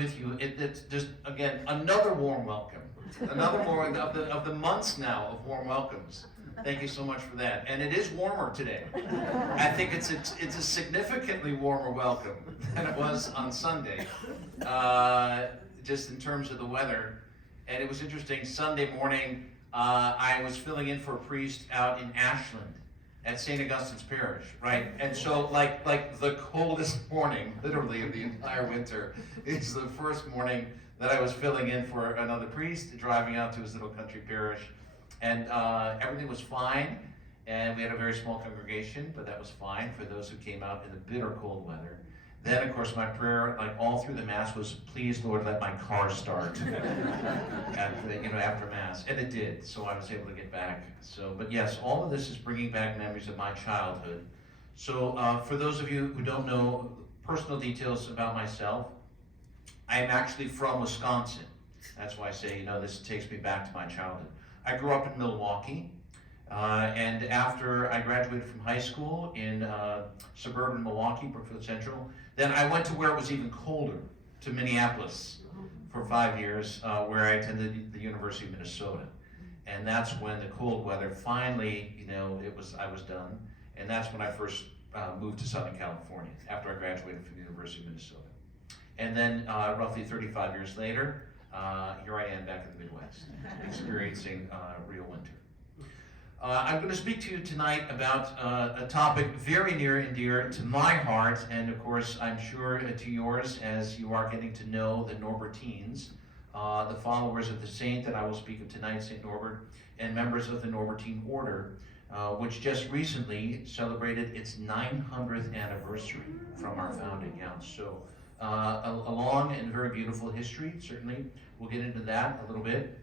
With you. It's just, again, another warm welcome. Another more of the months now of warm welcomes. Thank you so much for that. And it is warmer today. I think it's a significantly warmer welcome than it was on Sunday, just in terms of the weather. And it was interesting, Sunday morning, I was filling in for a priest out in Ashland at St. Augustine's Parish, right? And so like the coldest morning, literally, of the entire winter, is the first morning that I was filling in for another priest, driving out to his little country parish. And everything was fine, and we had a very small congregation, but that was fine for those who came out in the bitter cold weather. Then, of course, my prayer, like all through the Mass, was, please, Lord, let my car start after Mass. And it did, so I was able to get back. So, but yes, all of this is bringing back memories of my childhood. So for those of you who don't know personal details about myself, I am actually from Wisconsin. That's why I say, this takes me back to my childhood. I grew up in Milwaukee. And after I graduated from high school in suburban Milwaukee, Brookfield Central, then I went to where it was even colder, to Minneapolis for 5 years, where I attended the University of Minnesota. And that's when the cold weather finally, I was done. And that's when I first moved to Southern California, after I graduated from the University of Minnesota. And then roughly 35 years later, here I am back in the Midwest, experiencing real winter. I'm going to speak to you tonight about a topic very near and dear to my heart, and of course I'm sure to yours, as you are getting to know the Norbertines, the followers of the saint that I will speak of tonight, St. Norbert, and members of the Norbertine order, which just recently celebrated its 900th anniversary from our founding. So a long and very beautiful history, certainly. We'll get into that a little bit.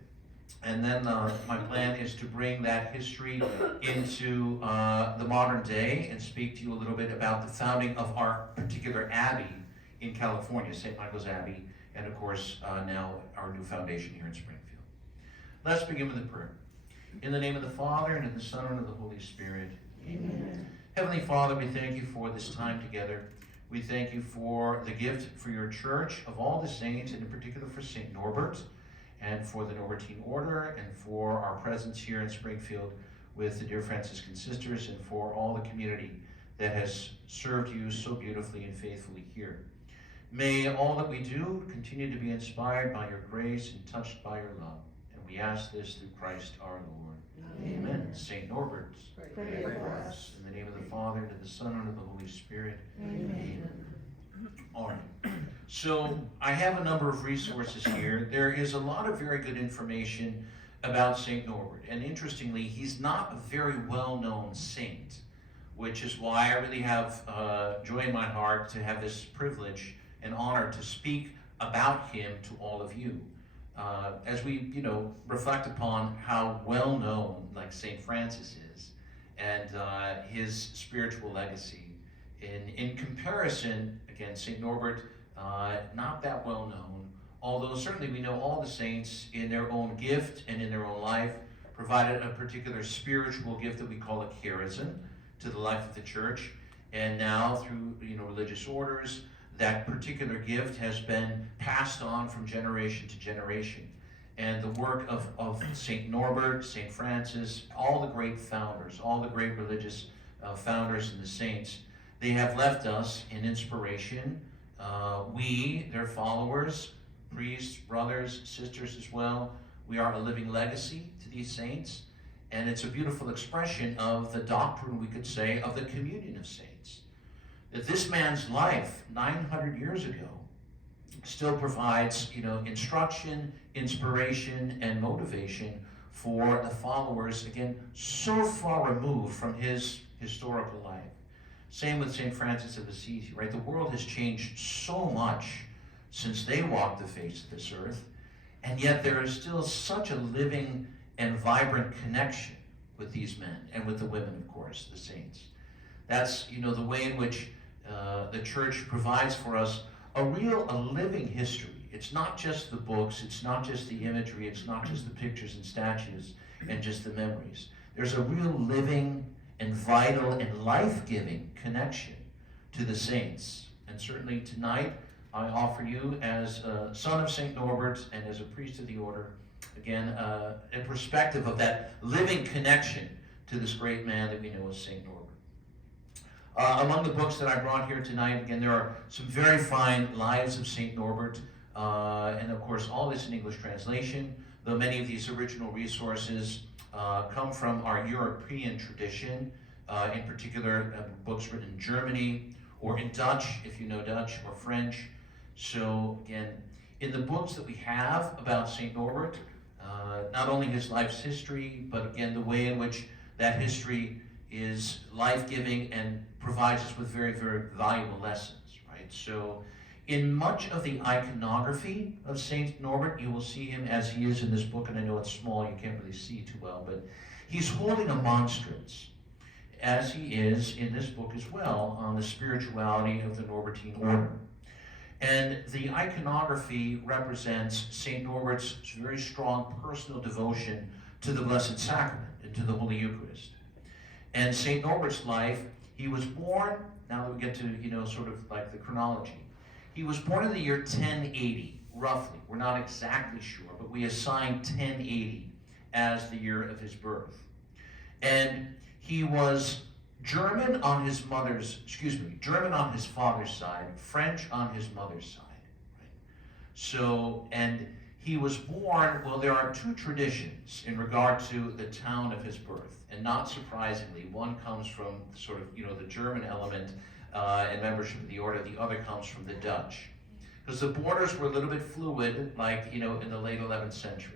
And then my plan is to bring that history into the modern day and speak to you a little bit about the founding of our particular abbey in California, St. Michael's Abbey, and of course now our new foundation here in Springfield. Let's begin with a prayer. In the name of the Father, and of the Son, and of the Holy Spirit. Amen. Heavenly Father, we thank you for this time together. We thank you for the gift for your church of all the saints, and in particular for St. Norbert, and for the Norbertine order, and for our presence here in Springfield with the dear Franciscan sisters, and for all the community that has served you so beautifully and faithfully here. May all that we do continue to be inspired by your grace and touched by your love. And we ask this through Christ our Lord. Amen. St. Norbert, pray for us. In the name of the Father, and of the Son, and of the Holy Spirit. Amen. All right. So I have a number of resources here. There is a lot of very good information about St. Norbert. And interestingly, he's not a very well-known saint, which is why I really have joy in my heart to have this privilege and honor to speak about him to all of you. As we, reflect upon how well-known, like St. Francis is, and his spiritual legacy. In comparison, again, St. Norbert, not that well known, although certainly we know all the saints in their own gift and in their own life provided a particular spiritual gift that we call a charism to the life of the church. And now through religious orders, that particular gift has been passed on from generation to generation. And the work of St. Norbert, St. Francis, all the great founders, all the great religious founders and the saints, they have left us in inspiration. We, their followers, priests, brothers, sisters as well, we are a living legacy to these saints. And it's a beautiful expression of the doctrine, we could say, of the communion of saints. That this man's life, 900 years ago, still provides, instruction, inspiration, and motivation for the followers, again, so far removed from his historical life. Same with St. Francis of Assisi, right? The world has changed so much since they walked the face of this earth, and yet there is still such a living and vibrant connection with these men, and with the women, of course, the saints. That's, the way in which the church provides for us a living history. It's not just the books, it's not just the imagery, it's not just the pictures and statues, and just the memories. There's a real living and vital and life-giving connection to the saints. And certainly tonight, I offer you as a son of St. Norbert and as a priest of the order, again, a perspective of that living connection to this great man that we know as St. Norbert. Among the books that I brought here tonight, again, there are some very fine lives of St. Norbert, and of course, all this in English translation, though many of these original resources come from our European tradition, in particular, books written in Germany, or in Dutch, if you know Dutch, or French. So again, in the books that we have about St. Norbert, not only his life's history, but again, the way in which that history is life-giving and provides us with very, very valuable lessons, right? So in much of the iconography of St. Norbert, you will see him as he is in this book, and I know it's small, you can't really see too well, but he's holding a monstrance, as he is in this book as well, on the spirituality of the Norbertine order. And the iconography represents St. Norbert's very strong personal devotion to the Blessed Sacrament and to the Holy Eucharist. And St. Norbert's life, he was born, now that we get to, sort of like the chronology, he was born in the year 1080, roughly. We're not exactly sure, but we assign 1080 as the year of his birth. And he was German on his father's side, French on his mother's side. Right? So, and he was born, well, there are two traditions in regard to the town of his birth. And not surprisingly, one comes from sort of, the German element and membership of the order, the other comes from the Dutch. Because the borders were a little bit fluid, like, in the late 11th century.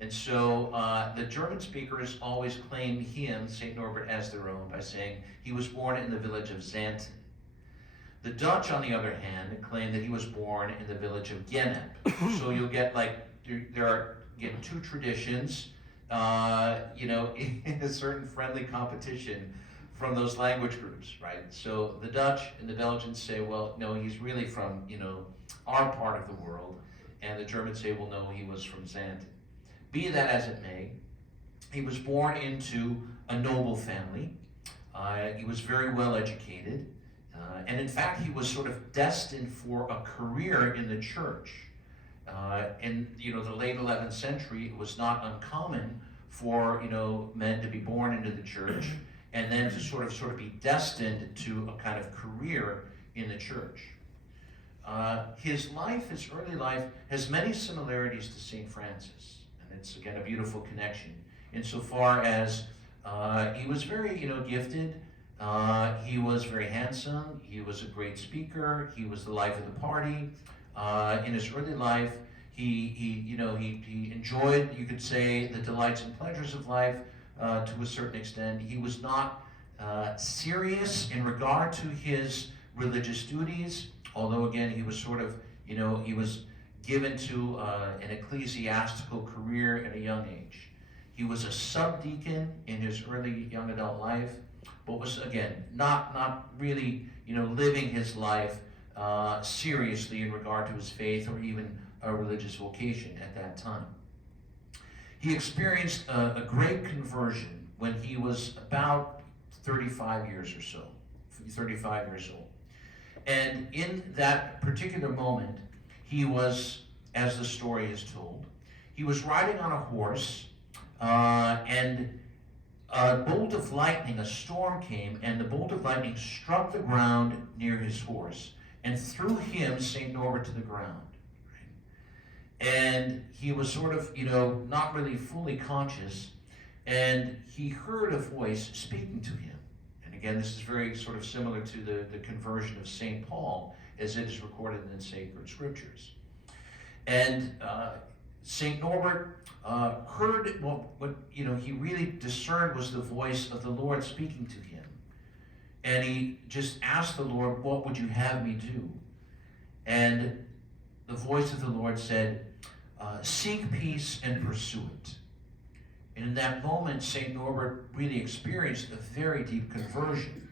And so the German speakers always claim him, St. Norbert, as their own by saying he was born in the village of Xanten. The Dutch, on the other hand, claim that he was born in the village of Gennep. So you'll get there are two traditions, in a certain friendly competition from those language groups, right? So the Dutch and the Belgians say, well, no, he's really from, our part of the world. And the Germans say, well, no, he was from Xanten. Be that as it may, he was born into a noble family. He was very well educated. And in fact, he was sort of destined for a career in the church. In the late 11th century, it was not uncommon for men to be born into the church and then to sort of be destined to a kind of career in the church. His early life, has many similarities to St. Francis. And it's, again, a beautiful connection insofar as he was very, gifted. He was very handsome. He was a great speaker. He was the life of the party. In his early life, he enjoyed, you could say, the delights and pleasures of life to a certain extent. He was not serious in regard to his religious duties, although, again, he was sort of, he was given to an ecclesiastical career at a young age. He was a subdeacon in his early young adult life, but was, again, not really, living his life seriously in regard to his faith or even a religious vocation at that time. He experienced a great conversion when he was about 35 years or so, 35 years old. And in that particular moment, he was, as the story is told, he was riding on a horse, and a bolt of lightning, a storm came, and the bolt of lightning struck the ground near his horse and threw him, St. Norbert, to the ground. And he was sort of, not really fully conscious, and he heard a voice speaking to him. And again, this is very sort of similar to the conversion of St. Paul, as it is recorded in the sacred scriptures. And St. Norbert heard what he really discerned was the voice of the Lord speaking to him. And he just asked the Lord, what would you have me do? And the voice of the Lord said, seek peace and pursue it. And in that moment, St. Norbert really experienced a very deep conversion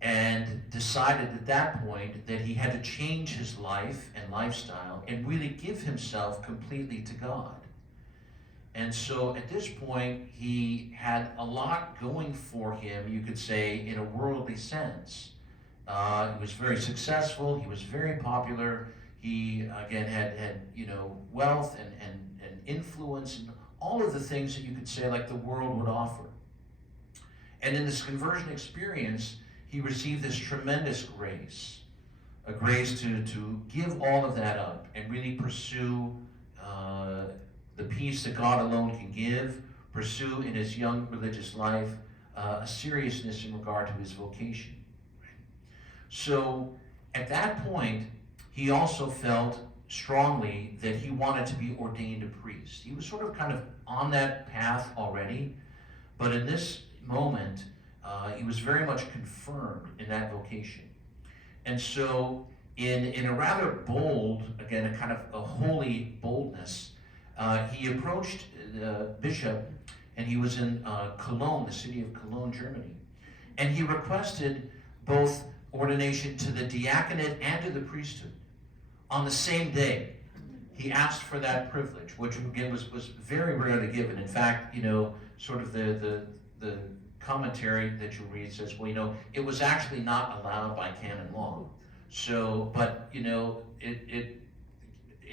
and decided at that point that he had to change his life and lifestyle and really give himself completely to God. And so at this point, he had a lot going for him, you could say, in a worldly sense. He was very successful. He was very popular. He, again, had wealth and influence and all of the things that you could say like the world would offer. And in this conversion experience, he received this tremendous grace, a grace to give all of that up and really pursue the peace that God alone can give, pursue in his young religious life a seriousness in regard to his vocation. So at that point, he also felt strongly that he wanted to be ordained a priest. He was sort of kind of on that path already, but in this moment, he was very much confirmed in that vocation. And so in a rather bold, again, a kind of a holy boldness, he approached the bishop, and he was in Cologne, the city of Cologne, Germany, and he requested both ordination to the diaconate and to the priesthood on the same day. He asked for that privilege, which again was very rarely given. In fact, sort of the commentary that you read says, well, it was actually not allowed by canon law. So, but an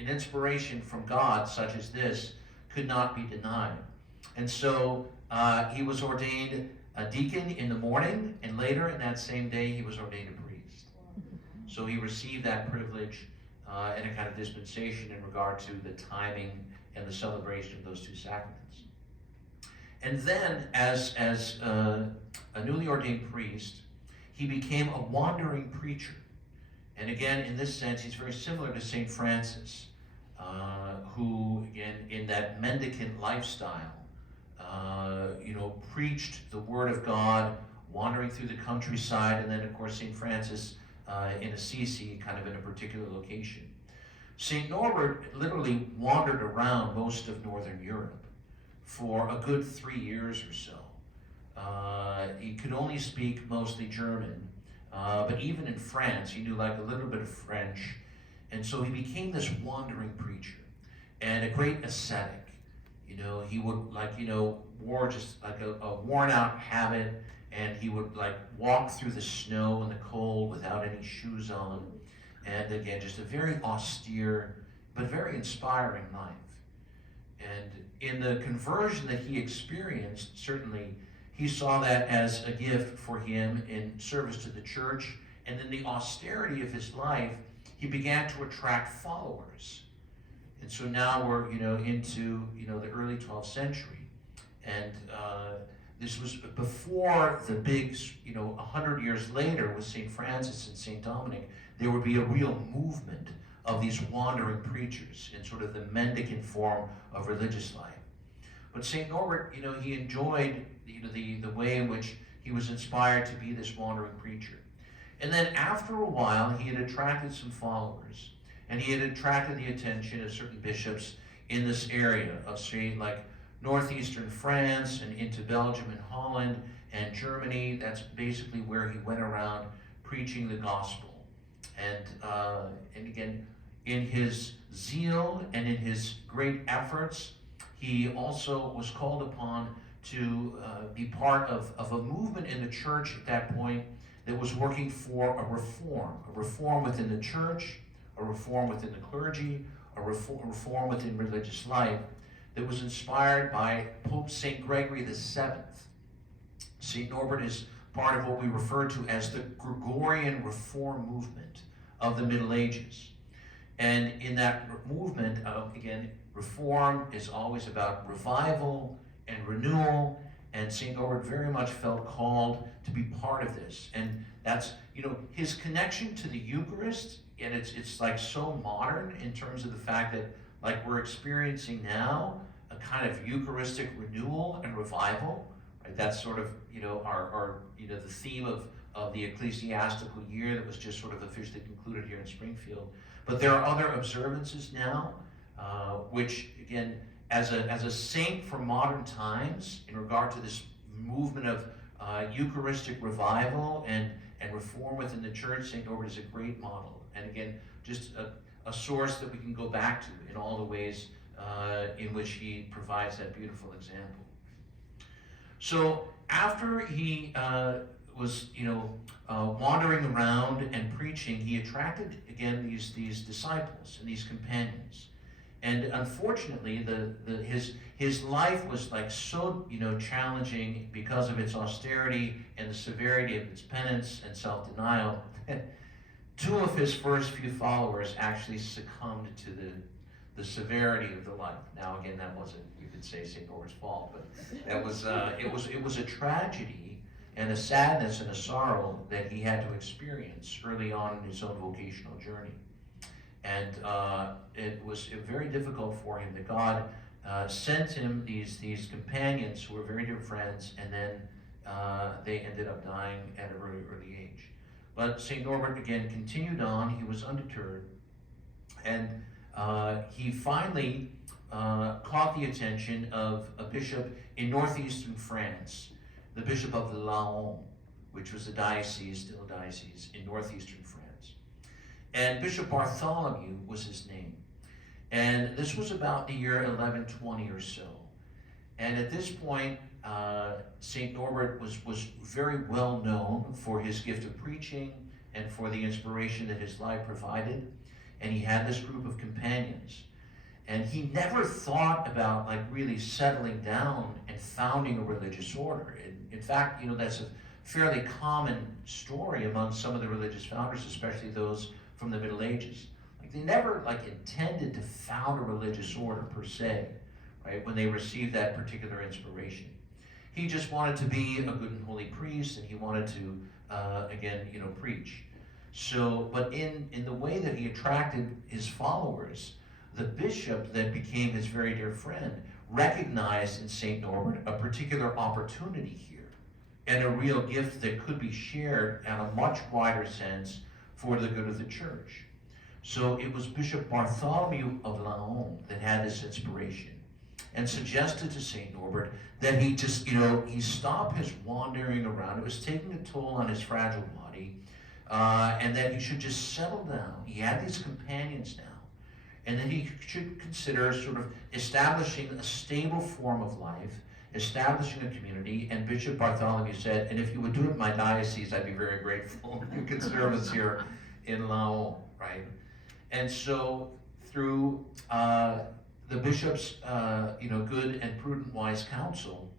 inspiration from God such as this could not be denied. And so he was ordained a deacon in the morning, and later in that same day he was ordained a priest. So he received that privilege and a kind of dispensation in regard to the timing and the celebration of those two sacraments. And then, as a newly ordained priest, he became a wandering preacher. And again, in this sense, he's very similar to St. Francis, who, again, in that mendicant lifestyle, preached the Word of God, wandering through the countryside, and then, of course, St. Francis in Assisi, kind of in a particular location. St. Norbert literally wandered around most of Northern Europe for a good 3 years or so. He could only speak mostly German, but even in France, he knew like a little bit of French, and so he became this wandering preacher and a great ascetic. He would wore just like a worn out habit, and he would walk through the snow and the cold without any shoes on. And again, just a very austere, but very inspiring life. And in the conversion that he experienced, certainly, he saw that as a gift for him in service to the church. And in the austerity of his life, he began to attract followers. And so now we're, into, the early 12th century. And this was before the big, 100 years later with St. Francis and St. Dominic, there would be a real movement of these wandering preachers in sort of the mendicant form of religious life. But St. Norbert, he enjoyed the way in which he was inspired to be this wandering preacher. And then after a while, he had attracted some followers, and he had attracted the attention of certain bishops in this area of, say, like northeastern France and into Belgium and Holland and Germany. That's basically where he went around preaching the gospel. And again, in his zeal and in his great efforts, he also was called upon to be part of a movement in the church at that point that was working for a reform within the church, a reform within the clergy, a reform within religious life that was inspired by Pope St. Gregory VII. St. Norbert is part of what we refer to as the Gregorian Reform movement of the Middle Ages. And in that movement, again, reform is always about revival and renewal, and St. Norbert very much felt called to be part of this. And that's, his connection to the Eucharist, and it's like so modern in terms of the fact that we're experiencing now a kind of Eucharistic renewal and revival. Right? That's sort of, our the theme of the ecclesiastical year that was just sort of officially concluded here in Springfield. But there are other observances now, which again, as a saint for modern times, in regard to this movement of Eucharistic revival and reform within the church, St. Norbert is a great model. And again, just a source that we can go back to in all the ways in which he provides that beautiful example. So after he wandering around and preaching, he attracted again these disciples and these companions. And unfortunately, his life was like so challenging because of its austerity and the severity of its penance and self-denial. Two of his first few followers actually succumbed to the severity of the life. Now again, that wasn't, you could say, St. Norbert's fault, but that was it was a tragedy and a sadness and a sorrow that he had to experience early on in his own vocational journey. And it was very difficult for him that God sent him these companions who were very dear friends, and then they ended up dying at a very early age. But St. Norbert, again, continued on. He was undeterred. And he finally caught the attention of a bishop in northeastern France, the Bishop of Laon, which was a diocese, still a diocese, in northeastern France. And Bishop Bartholomew was his name. And this was about the year 1120 or so. And at this point, St. Norbert was very well known for his gift of preaching and for the inspiration that his life provided. And he had this group of companions. And he never thought about really settling down and founding a religious order. In fact, that's a fairly common story among some of the religious founders, especially those from the Middle Ages. They never intended to found a religious order per se, right, when they received that particular inspiration. He just wanted to be a good and holy priest, and he wanted to, preach. So, but in the way that he attracted his followers, the bishop that became his very dear friend recognized in St. Norbert a particular opportunity here and a real gift that could be shared in a much wider sense for the good of the church. So it was Bishop Bartholomew of Laon that had this inspiration and suggested to St. Norbert that he just, he stop his wandering around. It was taking a toll on his fragile body, and that he should just settle down. He had these companions now, and that he should consider sort of establishing a stable form of life, establishing a community. And Bishop Bartholomew said, and if you would do it in my diocese, I'd be very grateful. You could serve us here in Laon, right? And so through the bishop's good and prudent wise counsel,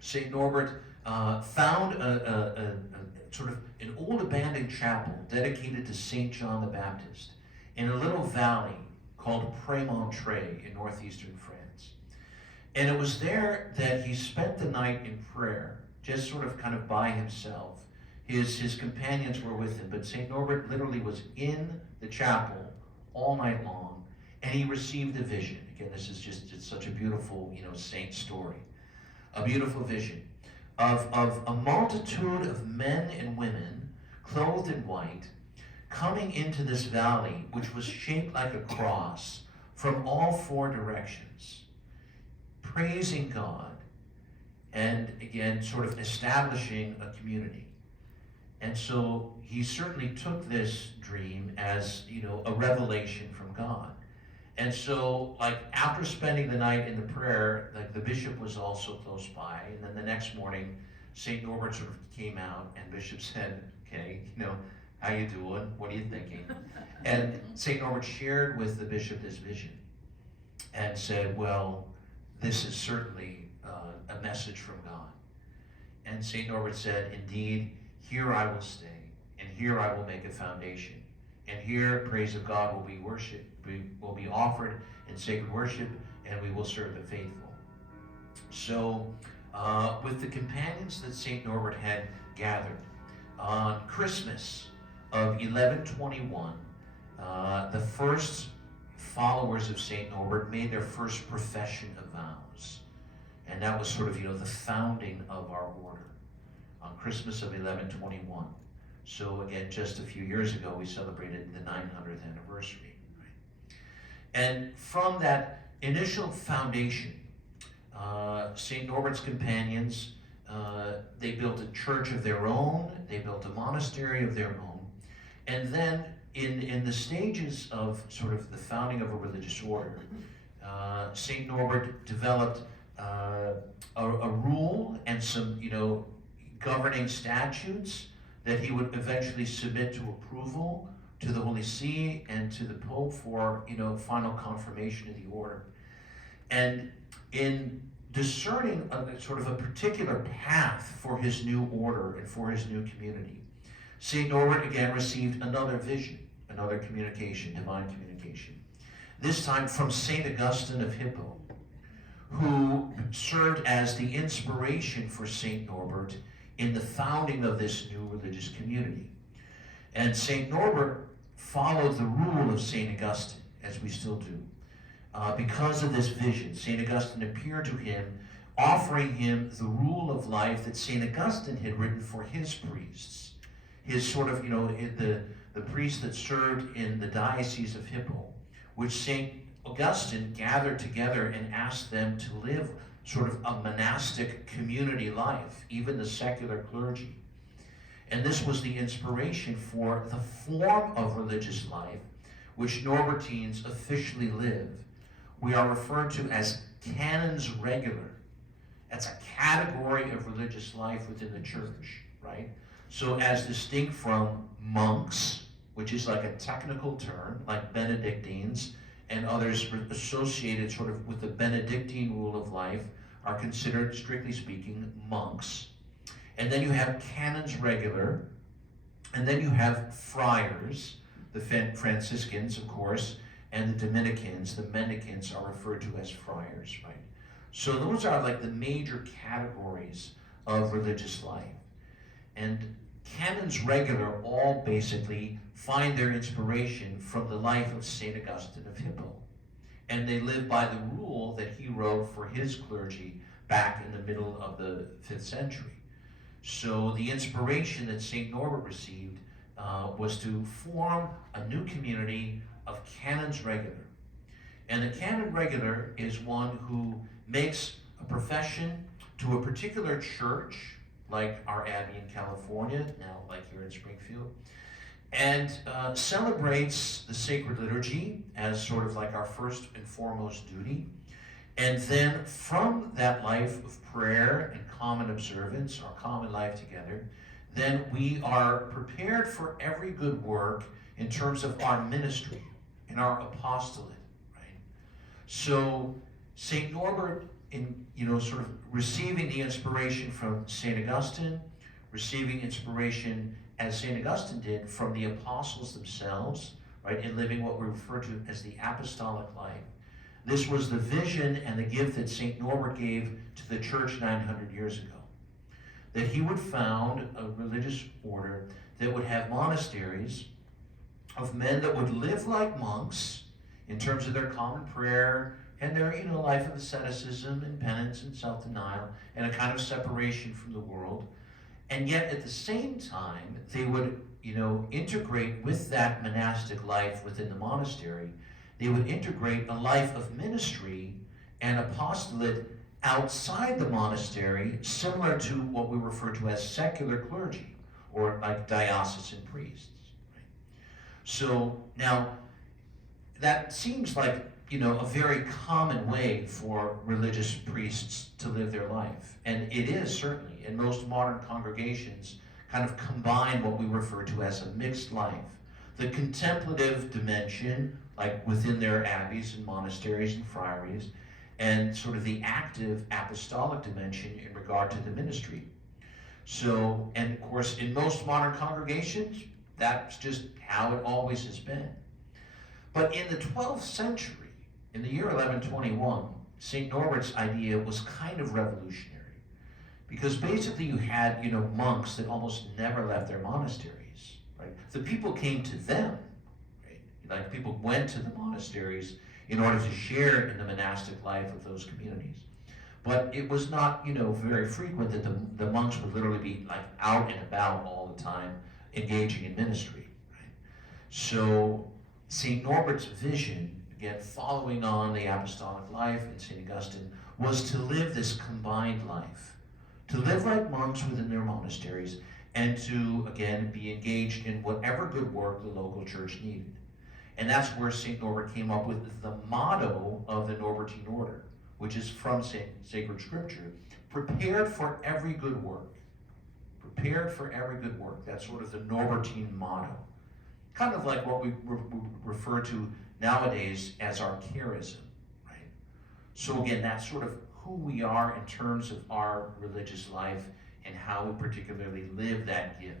St. Norbert found a sort of an old abandoned chapel dedicated to St. John the Baptist in a little valley called Prémontré in northeastern France. And it was there that he spent the night in prayer, just sort of kind of by himself. His companions were with him, but St. Norbert literally was in the chapel all night long, and he received a vision. Again, this is it's such a beautiful, saint story. A beautiful vision of a multitude of men and women clothed in white coming into this valley, which was shaped like a cross from all four directions, praising God, and again, sort of establishing a community. And so he certainly took this dream as, a revelation from God. And so, after spending the night in the prayer, the bishop was also close by. And then the next morning, St. Norbert sort of came out, and bishop said, okay, how you doing? What are you thinking? And St. Norbert shared with the bishop this vision and said, well, this is certainly a message from God. And St. Norbert said, indeed, here I will stay, and here I will make a foundation. And here, praise of God will be worshiped, will be offered in sacred worship, and we will serve the faithful. So, with the companions that St. Norbert had gathered, on Christmas of 1121, the first followers of St. Norbert made their first profession of vows. And that was sort of, the founding of our order on Christmas of 1121. So again, just a few years ago, we celebrated the 900th anniversary. Right? And from that initial foundation, St. Norbert's companions, they built a church of their own, they built a monastery of their own, and then in the stages of sort of the founding of a religious order, St. Norbert developed a rule and some, governing statutes that he would eventually submit to approval to the Holy See and to the Pope for, final confirmation of the order. And in discerning sort of a particular path for his new order and for his new community, St. Norbert again received another vision, another communication, divine communication. This time from St. Augustine of Hippo, who served as the inspiration for St. Norbert in the founding of this new religious community. And St. Norbert followed the rule of St. Augustine, as we still do. Because of this vision, St. Augustine appeared to him, offering him the rule of life that St. Augustine had written for his priests. His sort of, the priests that served in the Diocese of Hippo, which St. Augustine gathered together and asked them to live sort of a monastic community life, even the secular clergy. And this was the inspiration for the form of religious life which Norbertines officially live. We are referred to as canons regular. That's a category of religious life within the church, right? So as distinct from monks, which is like a technical term, like Benedictines and others associated sort of with the Benedictine rule of life, are considered, strictly speaking, monks. And then you have canons regular, and then you have friars, the Franciscans, of course, and the Dominicans, the mendicants, are referred to as friars, right? So those are like the major categories of religious life. And canons regular all basically find their inspiration from the life of St. Augustine of Hippo. And they live by the rule that he wrote for his clergy back in the middle of the 5th century. So the inspiration that St. Norbert received was to form a new community of canons regular. And the canon regular is one who makes a profession to a particular church, like our Abbey in California, now like here in Springfield, and celebrates the sacred liturgy as sort of like our first and foremost duty. And then from that life of prayer and common observance, our common life together, then we are prepared for every good work in terms of our ministry and our apostolate, right? So St. Norbert, in sort of receiving the inspiration from St. Augustine, receiving inspiration as St. Augustine did from the apostles themselves, right, in living what we refer to as the apostolic life. This was the vision and the gift that St. Norbert gave to the church 900 years ago, that he would found a religious order that would have monasteries of men that would live like monks in terms of their common prayer and their life of asceticism and penance and self-denial and a kind of separation from the world. And yet at the same time, they would integrate with that monastic life within the monastery. They would integrate a life of ministry and apostolate outside the monastery, similar to what we refer to as secular clergy, or like diocesan priests. Right? So now, that seems like a very common way for religious priests to live their life. And it is certainly, and most modern congregations kind of combine what we refer to as a mixed life. The contemplative dimension, like within their abbeys and monasteries and friaries, and sort of the active apostolic dimension in regard to the ministry. So, and of course, in most modern congregations, that's just how it always has been. But in the 12th century, in the year 1121, St. Norbert's idea was kind of revolutionary. Because basically you had, monks that almost never left their monasteries, right? The people came to them, right? Like people went to the monasteries in order to share in the monastic life of those communities. But it was not, very frequent that the monks would literally be like out and about all the time, engaging in ministry, right? So St. Norbert's vision, again, following on the apostolic life in St. Augustine, was to live this combined life, to live like monks within their monasteries, and to, again, be engaged in whatever good work the local church needed. And that's where St. Norbert came up with the motto of the Norbertine order, which is from Sacred Scripture: prepared for every good work. prepared for every good work. That's sort of the Norbertine motto. Kind of like what we refer to nowadays as our charism, right? So again, that's sort of who we are in terms of our religious life and how we particularly live that gift.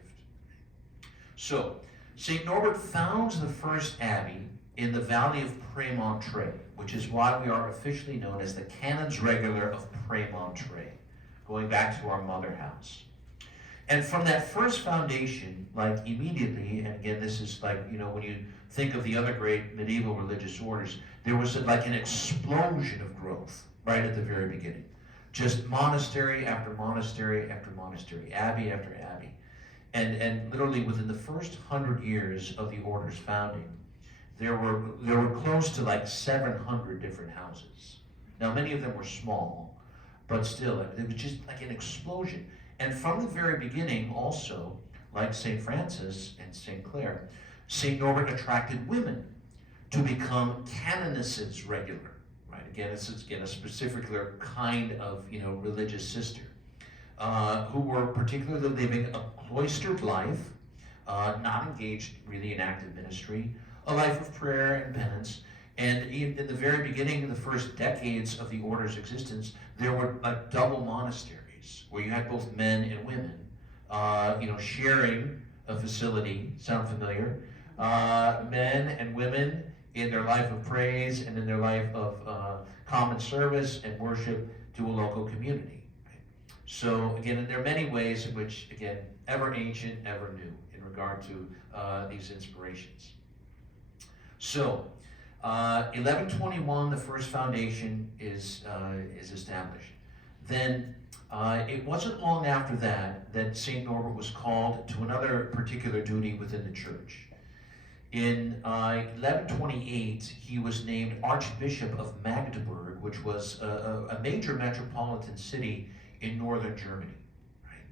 So, St. Norbert founds the first abbey in the valley of Prémontré, which is why we are officially known as the Canons Regular of Prémontré, going back to our mother house. And from that first foundation, like immediately, and again, this is like, you know, when you think of the other great medieval religious orders, there was like an explosion of growth right at the very beginning. Just monastery after monastery after monastery, abbey after abbey. And literally within the first 100 years of the order's founding, there were close to like 700 different houses. Now, many of them were small, but still, it was just like an explosion. And from the very beginning, also, like St. Francis and St. Clare, St. Norbert attracted women to become canonesses regular. Right? Again, it's a particular kind of, you know, religious sister who were particularly living a cloistered life, not engaged really in active ministry, a life of prayer and penance. And in the very beginning, in the first decades of the order's existence, there were like double monasteries where you had both men and women, you know, sharing a facility. Sound familiar? Men and women in their life of praise and in their life of common service and worship to a local community. Right? So again, and there are many ways in which, again, ever ancient, ever new in regard to these inspirations. So, 1121, the first foundation is established. Then, it wasn't long after that St. Norbert was called to another particular duty within the church. In 1128, he was named Archbishop of Magdeburg, which was a major metropolitan city in northern Germany. Right?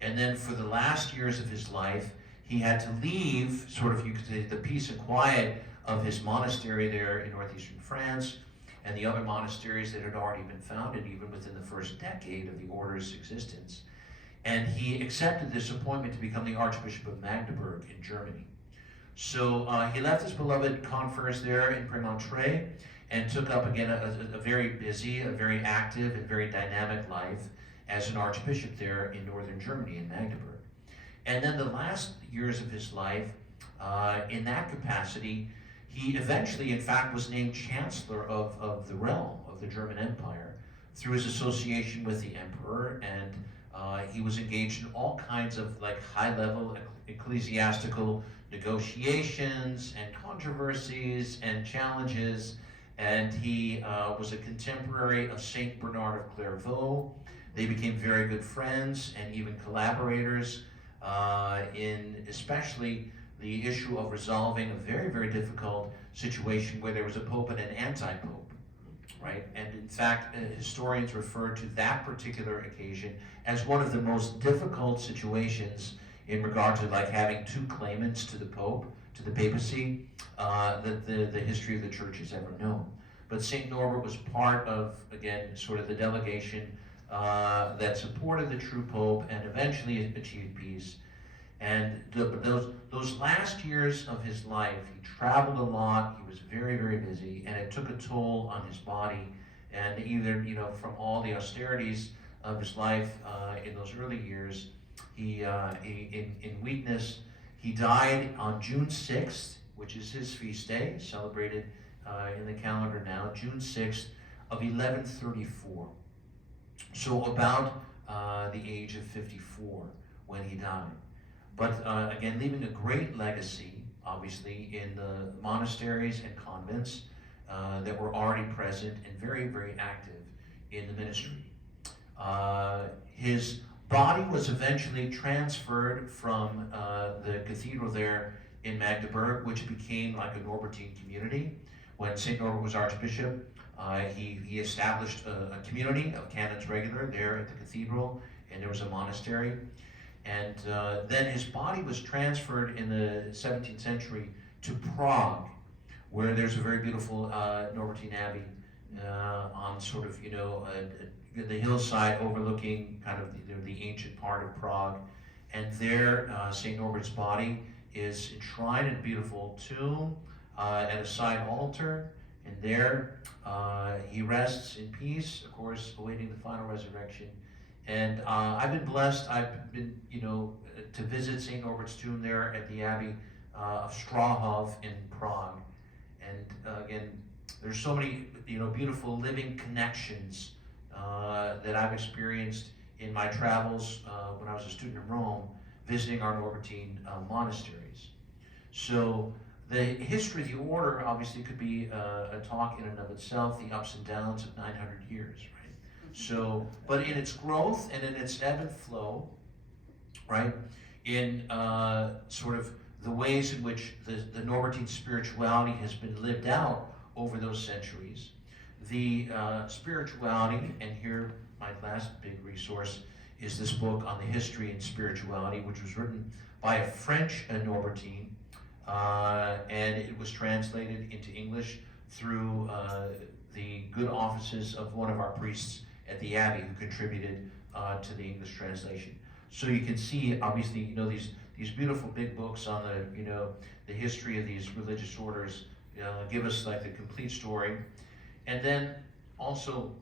And then for the last years of his life, he had to leave, sort of, you could say, the peace and quiet of his monastery there in northeastern France and the other monasteries that had already been founded even within the first decade of the order's existence. And he accepted this appointment to become the Archbishop of Magdeburg in Germany. So he left his beloved conference there in Prémontré and took up again a very busy, a very active, and very dynamic life as an archbishop there in northern Germany in Magdeburg. And then the last years of his life, in that capacity, he eventually, in fact, was named Chancellor of the realm of the German Empire through his association with the emperor, and he was engaged in all kinds of like high-level ecclesiastical negotiations and controversies and challenges, and he was a contemporary of Saint Bernard of Clairvaux. They became very good friends and even collaborators in especially the issue of resolving a very, very difficult situation where there was a pope and an anti-pope, right? And in fact, historians refer to that particular occasion as one of the most difficult situations in regard to like having two claimants to the pope, to the papacy, that the history of the church has ever known. But St. Norbert was part of, again, sort of the delegation that supported the true pope and eventually achieved peace. And those last years of his life, he traveled a lot, he was very, very busy, and it took a toll on his body. And either, you know, from all the austerities of his life in those early years, he in weakness, he died on June 6th, which is his feast day, celebrated in the calendar now, June 6th of 1134. So about the age of 54 when he died. But again, leaving a great legacy, obviously, in the monasteries and convents that were already present and very, very active in the ministry. His body was eventually transferred from the cathedral there in Magdeburg, which became like a Norbertine community. When St. Norbert was archbishop, he established a community of canons regular there at the cathedral, and there was a monastery. And then his body was transferred in the 17th century to Prague, where there's a very beautiful Norbertine abbey on sort of, you know, the hillside overlooking kind of the ancient part of Prague. And there, St. Norbert's body is enshrined in a beautiful tomb and a side altar. And there he rests in peace, of course, awaiting the final resurrection. And I've been blessed. I've been, to visit St. Norbert's tomb there at the Abbey of Strahov in Prague. And again, there's so many, beautiful living connections that I've experienced in my travels when I was a student in Rome, visiting our Norbertine monasteries. So the history of the order obviously could be a talk in and of itself, the ups and downs of 900 years, right? So, but in its growth and in its ebb and flow, right, in sort of the ways in which the Norbertine spirituality has been lived out over those centuries, the spirituality, and here my last big resource is this book on the history and spirituality, which was written by a French Norbertine, and it was translated into English through the good offices of one of our priests at the Abbey who contributed to the English translation. So you can see, obviously, these beautiful big books on the history of these religious orders give us like the complete story. And then also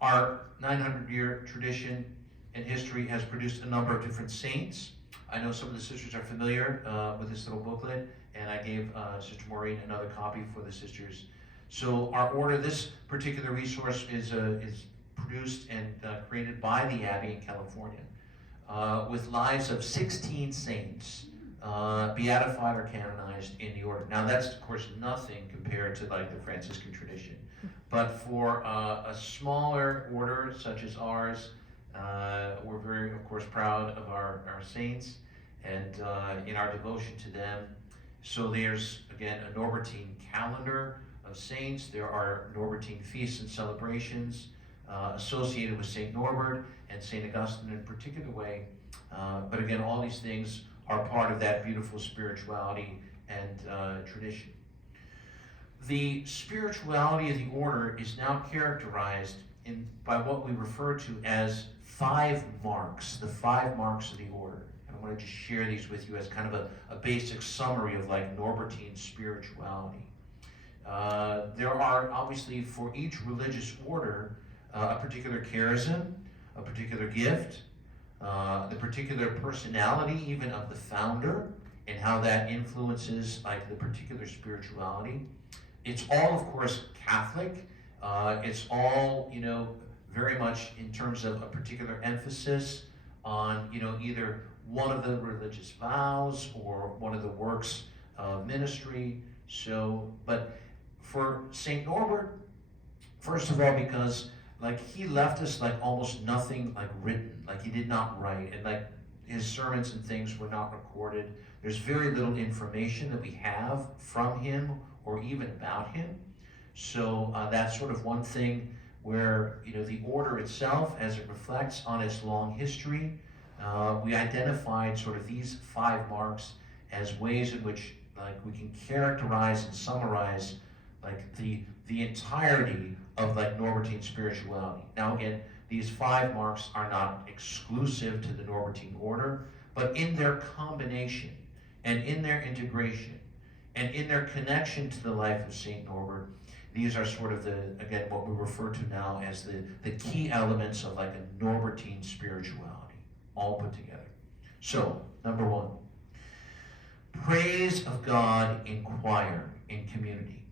our 900-year tradition and history has produced a number of different saints. I know some of the sisters are familiar with this little booklet, and I gave Sister Maureen another copy for the sisters. So our order, this particular resource is produced and created by the Abbey in California, with lives of 16 saints beatified or canonized in the order. Now that's of course nothing compared to like the Franciscan tradition, but for a smaller order such as ours, we're very, of course, proud of our saints and in our devotion to them. So there's, again, a Norbertine calendar of saints. There are Norbertine feasts and celebrations associated with St. Norbert and St. Augustine in a particular way. But again, all these things are part of that beautiful spirituality and tradition. The spirituality of the order is now characterized by what we refer to as 5 marks, the 5 marks of the order. And I want to just share these with you as kind of a basic summary of like Norbertine spirituality. There are obviously for each religious order a particular charism, a particular gift, the particular personality even of the founder and how that influences like the particular spirituality. It's all, of course, Catholic. It's all, very much in terms of a particular emphasis on, either one of the religious vows or one of the works of ministry. So, but for St. Norbert, first of all, because like he left us like almost nothing like written, like he did not write, and like his sermons and things were not recorded. There's very little information that we have from him or even about him. So that's sort of one thing where, the order itself, as it reflects on its long history, we identified sort of these 5 marks as ways in which like we can characterize and summarize like the entirety of like Norbertine spirituality. Now again, these 5 marks are not exclusive to the Norbertine order, but in their combination and in their integration and in their connection to the life of St. Norbert, these are sort of again, what we refer to now as the key elements of like a Norbertine spirituality, all put together. So, number 1, praise of God in choir, in community.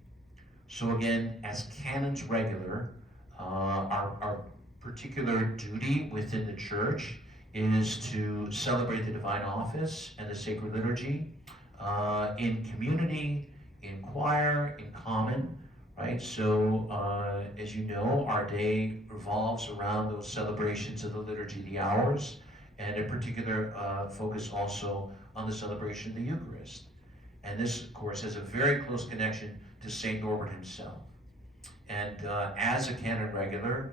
So again, as canons regular, our particular duty within the church is to celebrate the divine office and the sacred liturgy in community, in choir, in common. Right, so as you know, our day revolves around those celebrations of the liturgy, the hours, and in particular focus also on the celebration of the Eucharist. And this, of course, has a very close connection to St. Norbert himself. And as a canon regular,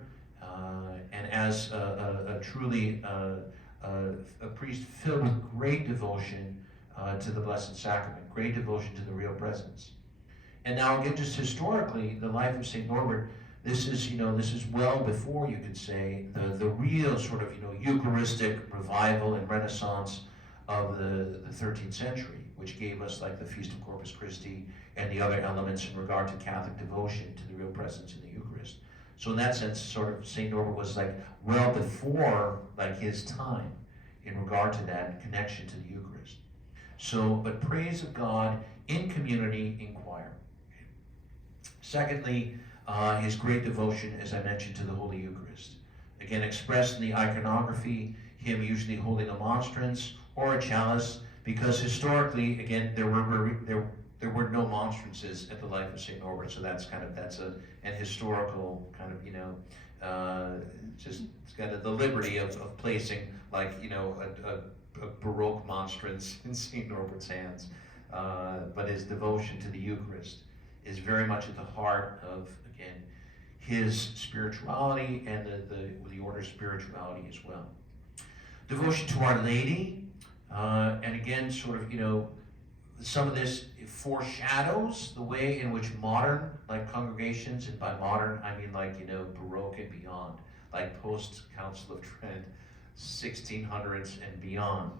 and as a truly a priest filled with great devotion to the Blessed Sacrament, great devotion to the real presence. And now again, just historically, the life of St. Norbert, this is well before, you could say, the real sort of, Eucharistic revival and Renaissance of the 13th century, which gave us like the Feast of Corpus Christi and the other elements in regard to Catholic devotion to the real presence in the Eucharist. So in that sense, sort of St. Norbert was like well before like his time in regard to that connection to the Eucharist. So, but praise of God in community, in choir. Secondly, his great devotion, as I mentioned, to the Holy Eucharist. Again, expressed in the iconography, him usually holding a monstrance or a chalice, because historically, again, there were no monstrances at the life of St. Norbert, so that's an historical kind of, just it's got the liberty of placing like, a Baroque monstrance in St. Norbert's hands. But his devotion to the Eucharist is very much at the heart of, again, his spirituality and the order's spirituality as well. Devotion to Our Lady, and again, sort of, some of this foreshadows the way in which modern, like, congregations, and by modern, I mean like, Baroque and beyond, like post-Council of Trent, 1600s and beyond,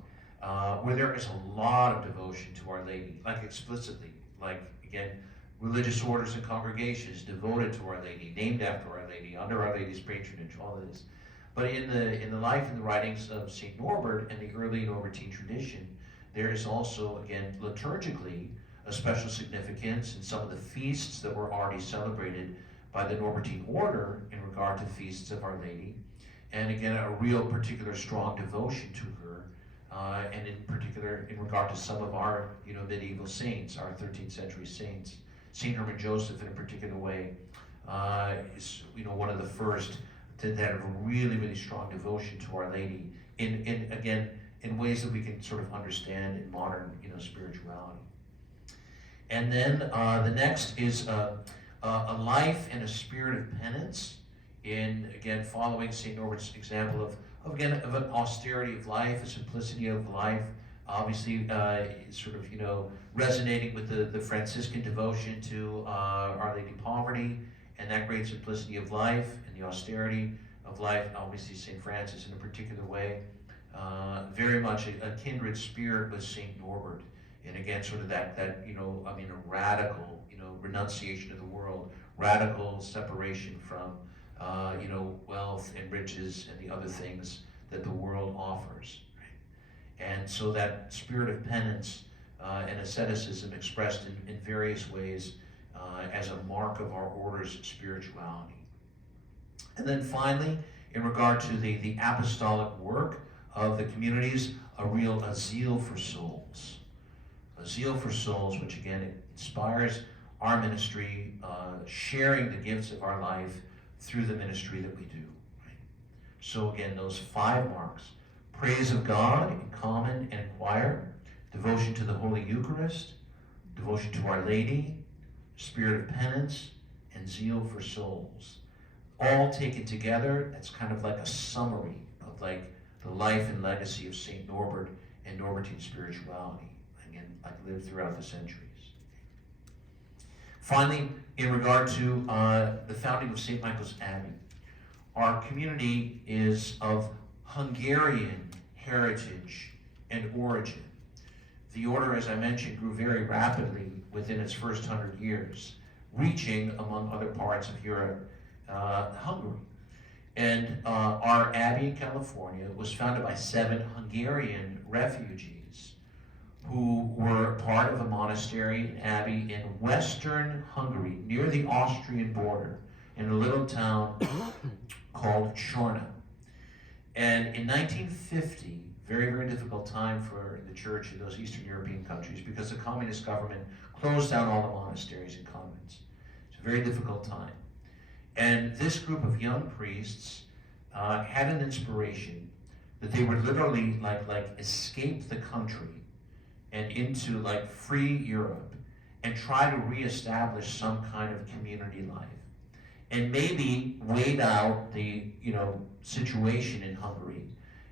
where there is a lot of devotion to Our Lady, like explicitly, like, again, religious orders and congregations devoted to Our Lady, named after Our Lady, under Our Lady's patronage, all of this. But in the life and the writings of St. Norbert and the early Norbertine tradition, there is also, again, liturgically, a special significance in some of the feasts that were already celebrated by the Norbertine order in regard to feasts of Our Lady, and again, a real particular strong devotion to her, and in particular in regard to some of our, medieval saints, our 13th century saints. St. Herman Joseph, in a particular way, is, one of the first to have a really, really strong devotion to Our Lady in ways that we can sort of understand in modern, spirituality. And then the next is a life and a spirit of penance, in, again, following St. Norbert's example of an austerity of life, a simplicity of life, obviously sort of, resonating with the Franciscan devotion to Our Lady Poverty, and that great simplicity of life and the austerity of life. Obviously St. Francis in a particular way, very much a kindred spirit with St. Norbert, and again, sort of that a radical, renunciation of the world, radical separation from wealth and riches and the other things that the world offers. Right? And so that spirit of penance and asceticism expressed in various ways as a mark of our order's spirituality. And then finally, in regard to the apostolic work of the communities, a zeal for souls. A zeal for souls, which again inspires our ministry, sharing the gifts of our life through the ministry that we do. Right? So again, those 5 marks: praise of God in common and choir, devotion to the Holy Eucharist, devotion to Our Lady, spirit of penance, and zeal for souls. All taken together, that's kind of like a summary of like the life and legacy of St. Norbert and Norbertine spirituality, again, like lived throughout the centuries. Finally, in regard to the founding of St. Michael's Abbey, our community is of Hungarian heritage and origin. The order, as I mentioned, grew very rapidly within its first 100 years, reaching, among other parts of Europe, Hungary. And our abbey in California was founded by 7 Hungarian refugees who were part of a monastery and abbey in western Hungary, near the Austrian border, in a little town called Chorna. And in 1950, very, very difficult time for the church in those Eastern European countries, because the communist government closed down all the monasteries and convents. It's a very difficult time. And this group of young priests had an inspiration that they would literally like escape the country and into like free Europe and try to reestablish some kind of community life, and maybe wait out the situation in Hungary,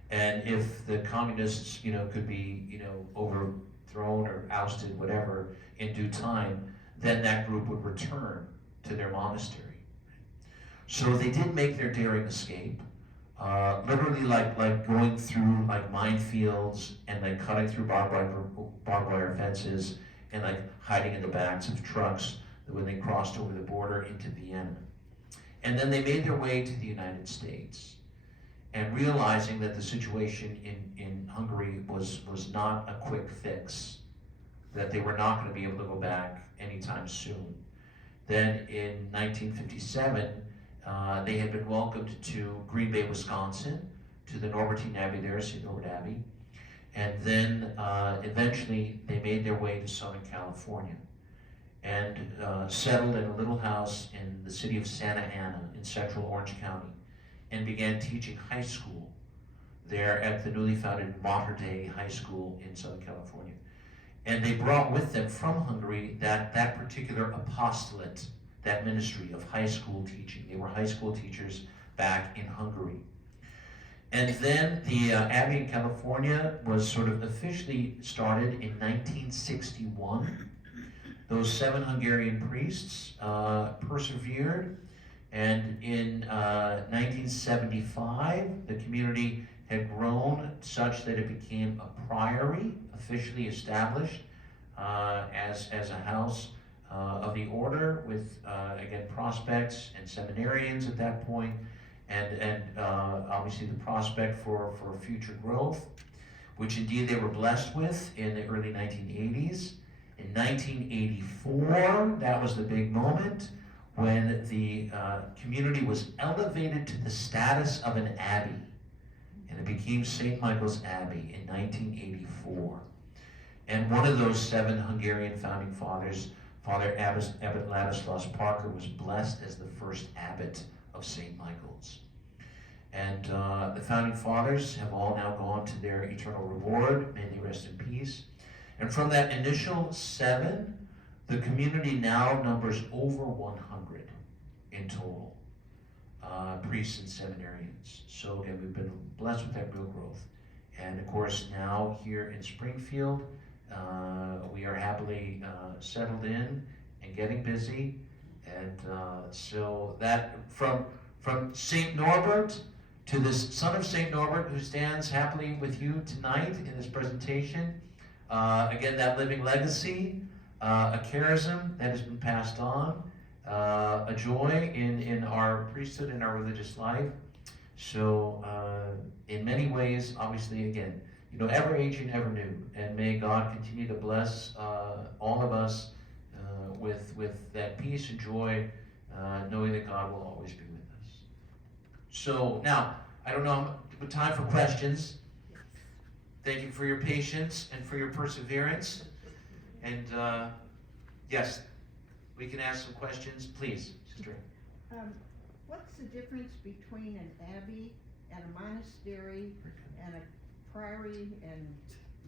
and if the communists could be overthrown or ousted, whatever, in due time, then that group would return to their monastery. So they did make their daring escape. literally like going through like minefields and like cutting through barbed wire fences and like hiding in the backs of trucks when they crossed over the border into Vienna. And then they made their way to the United States, and realizing that the situation in Hungary was not a quick fix, that they were not going to be able to go back anytime soon. Then in 1957, they had been welcomed to Green Bay, Wisconsin, to the Norbertine Abbey there, St. Norbert Abbey. And then eventually they made their way to Southern California and settled in a little house in the city of Santa Ana in central Orange County, and began teaching high school there at the newly founded Mater Dei High School in Southern California. And they brought with them from Hungary that particular apostolate, that ministry of high school teaching. They were high school teachers back in Hungary. And then the Abbey in California was sort of officially started in 1961. Those 7 Hungarian priests persevered, and in 1975, the community had grown such that it became a priory, officially established as a house of the order with, again, prospects and seminarians at that point, and obviously the prospect for future growth, which indeed they were blessed with in the early 1980s. In 1984, that was the big moment when the community was elevated to the status of an abbey, and it became St. Michael's Abbey in 1984. And one of those 7 Hungarian founding fathers, Father Abbot Ladislaus Parker, was blessed as the first abbot of St. Michael's. And the founding fathers have all now gone to their eternal reward. May they rest in peace. And from that initial 7, the community now numbers over 100 in total, priests and seminarians. So again, we've been blessed with that real growth. And of course, now here in Springfield, we are happily settled in and getting busy. And so that from St. Norbert to this son of St. Norbert who stands happily with you tonight in this presentation, again, that living legacy, a charism that has been passed on, a joy in our priesthood and our religious life. So in many ways, obviously, again, ever aging, ever new. And may God continue to bless all of us with that peace and joy, knowing that God will always be with us. So now, I don't know, but time for questions. Thank you for your patience and for your perseverance. And yes, we can ask some questions. Please, Sister. What's the difference between an abbey and a monastery and a priory and...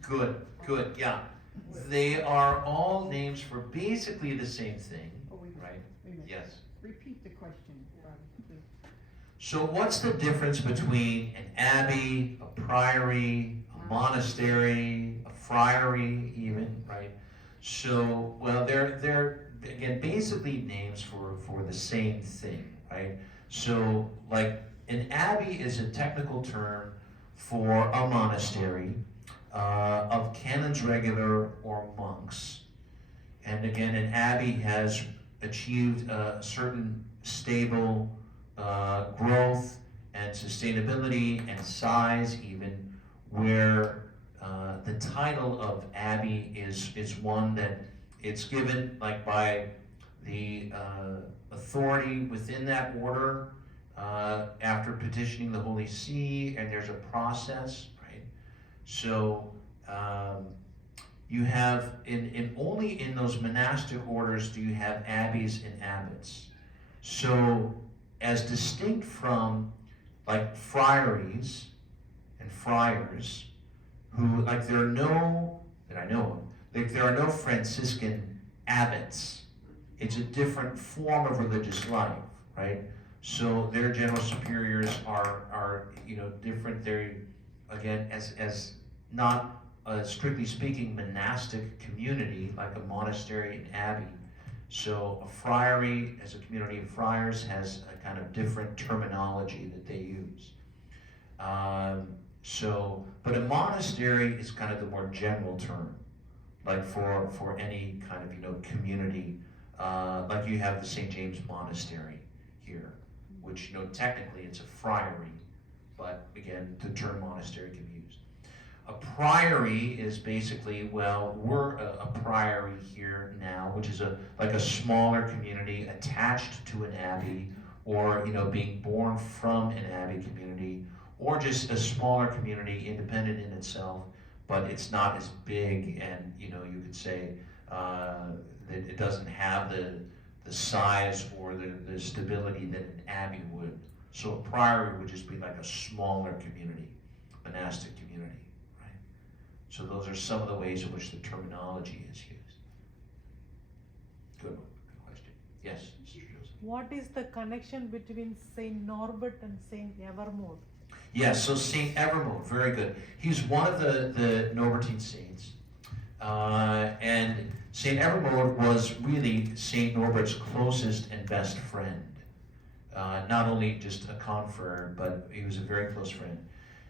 Good, yeah. They are all names for basically the same thing, right? Yes. Repeat the question, please. So what's the difference between an abbey, a priory, a monastery, a friary even, right? So, well, they're again, basically names for the same thing, right? So, like, an abbey is a technical term for a monastery of canons regular or monks. And again, an abbey has achieved a certain stable growth and sustainability and size even, where the title of abbey is one that it's given like by the authority within that order after petitioning the Holy See, and there's a process, right? So you have in only in those monastic orders do you have abbeys and abbots. So as distinct from like friaries and friars, who, like, there are no, that I know of, like, there are no Franciscan abbots. It's a different form of religious life, right? So their general superiors are different. They're, again, as not a strictly speaking monastic community like a monastery and abbey. So a friary as a community of friars has a kind of different terminology that they use. But a monastery is kind of the more general term, like for any kind of, community, like you have the St. James Monastery here, which, technically it's a friary, but again, the term monastery can be used. A priory is basically, well, we're a priory here now, which is like a smaller community attached to an abbey, or being born from an abbey community, or just a smaller community, independent in itself, but it's not as big, and you could say that it doesn't have the size or the stability that an abbey would. So a priory would just be like a smaller community, monastic community. So those are some of the ways in which the terminology is used. Good question. Yes, Mr. Joseph. What is the connection between Saint Norbert and Saint Evermode? Yes, so Saint Evermode, very good. He's one of the Norbertine saints. And Saint Evermode was really Saint Norbert's closest and best friend. Not only just a confrere, but he was a very close friend.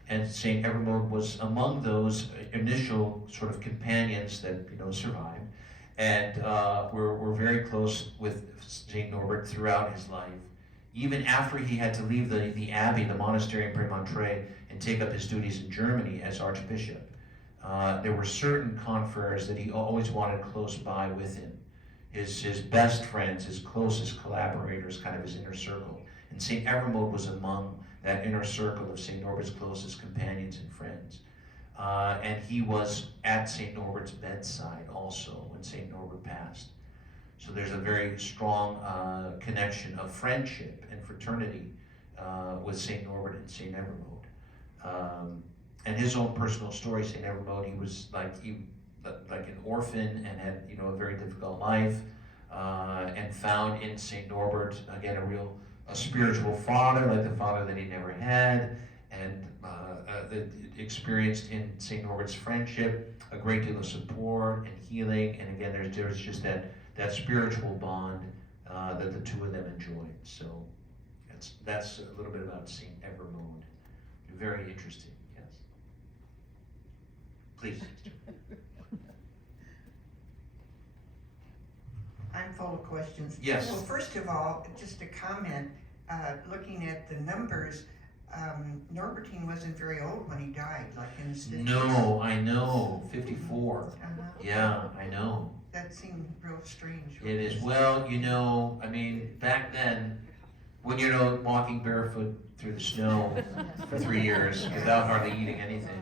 And Saint Evermode was among those initial sort of companions that survived, and were very close with Saint Norbert throughout his life. Even after he had to leave the abbey, the monastery in Prémontré, and take up his duties in Germany as archbishop, there were certain confreres that he always wanted close by with him. His best friends, his closest collaborators, kind of his inner circle. And Saint Evermode was among that inner circle of St. Norbert's closest companions and friends. And he was at St. Norbert's bedside also when St. Norbert passed. So there's a very strong connection of friendship and fraternity with St. Norbert and St. Evermode. And his own personal story, St. Evermode, he was like an orphan and had a very difficult life, and found in St. Norbert, again, a spiritual father, like the father that he never had, and experienced in St. Norbert's friendship a great deal of support and healing, and again, there's just that spiritual bond that the two of them enjoyed. So that's a little bit about St. Evermode. Very interesting, yes. Please. I'm full of questions. Yes. Well, first of all, just a comment, looking at the numbers, Norbertine wasn't very old when he died, like in his 50s. No, I know, 54. Uh-huh. Yeah, I know. That seemed real strange. It is. Well, I mean, back then, when you're walking barefoot through the snow for 3 years without hardly eating anything,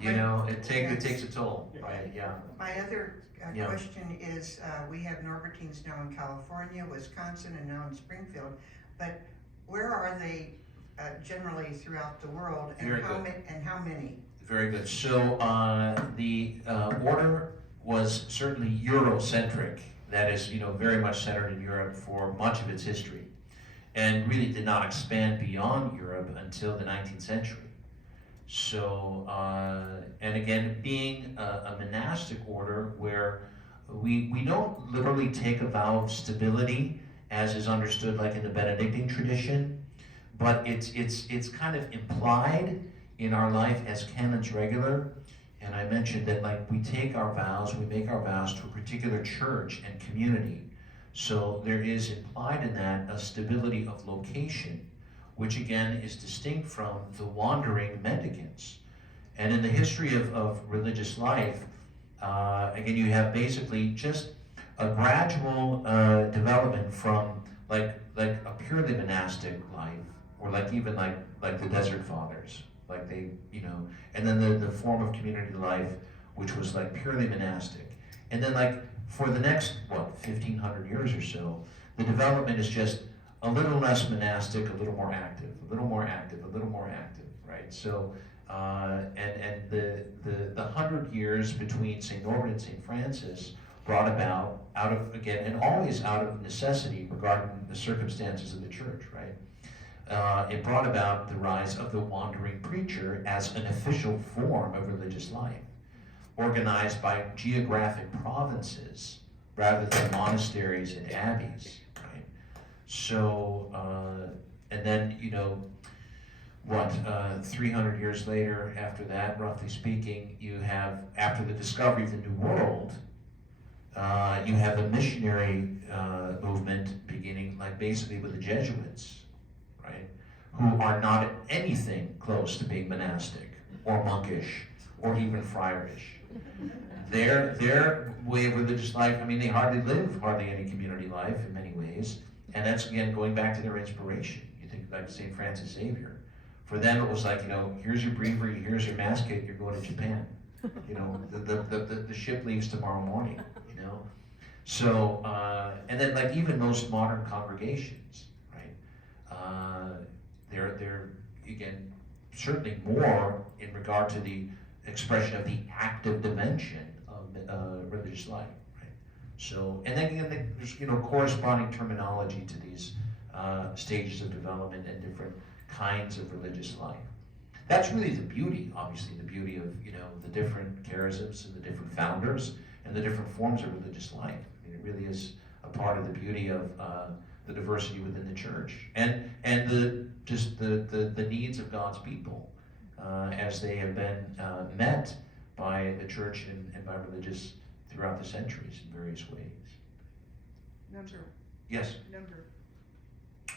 it takes a toll, right? Yeah. My other Yeah. question is, we have Norbertines now in California, Wisconsin, and now in Springfield, but where are they generally throughout the world, and Very how good. and how many? Very good. So the order was certainly Eurocentric. That is, very much centered in Europe for much of its history, and really did not expand beyond Europe until the 19th century. So, and again, being a monastic order where we don't literally take a vow of stability as is understood like in the Benedictine tradition, but it's kind of implied in our life as canons regular. And I mentioned that like we make our vows to a particular church and community. So there is implied in that a stability of location, which again is distinct from the wandering mendicants. And in the history of religious life, again, you have basically just a gradual development from like a purely monastic life, or like even like the Desert Fathers, like they, and then the form of community life, which was like purely monastic. And then like for the next, 1,500 years or so, the development is just a little less monastic, a little more active, a little more active, a little more active, right? So, and the 100 years between St. Norbert and St. Francis brought about out of, again, and always out of necessity regarding the circumstances of the church, right? It brought about the rise of the wandering preacher as an official form of religious life, organized by geographic provinces rather than monasteries and abbeys, right? So, and then, 300 years later, after that, roughly speaking, you have, after the discovery of the New World, you have the missionary movement beginning, like basically with the Jesuits, right? Who are not anything close to being monastic or monkish or even friarish. Their way of religious life, I mean, they hardly live any community life in many ways, and that's again going back to their inspiration. You think like St. Francis Xavier. For them, it was like, here's your breviary, here's your mass kit, you're going to Japan. The ship leaves tomorrow morning. So, and then like even most modern congregations, right? They're again certainly more in regard to the expression of the active dimension of religious life, right? So, and then again, there's corresponding terminology to these stages of development and different kinds of religious life. That's really the beauty, obviously, the beauty of the different charisms and the different founders and the different forms of religious life. I mean, it really is a part of the beauty of the diversity within the church and the needs of God's people as they have been met by the church and by religious throughout the centuries in various ways. Number. Yes. Number.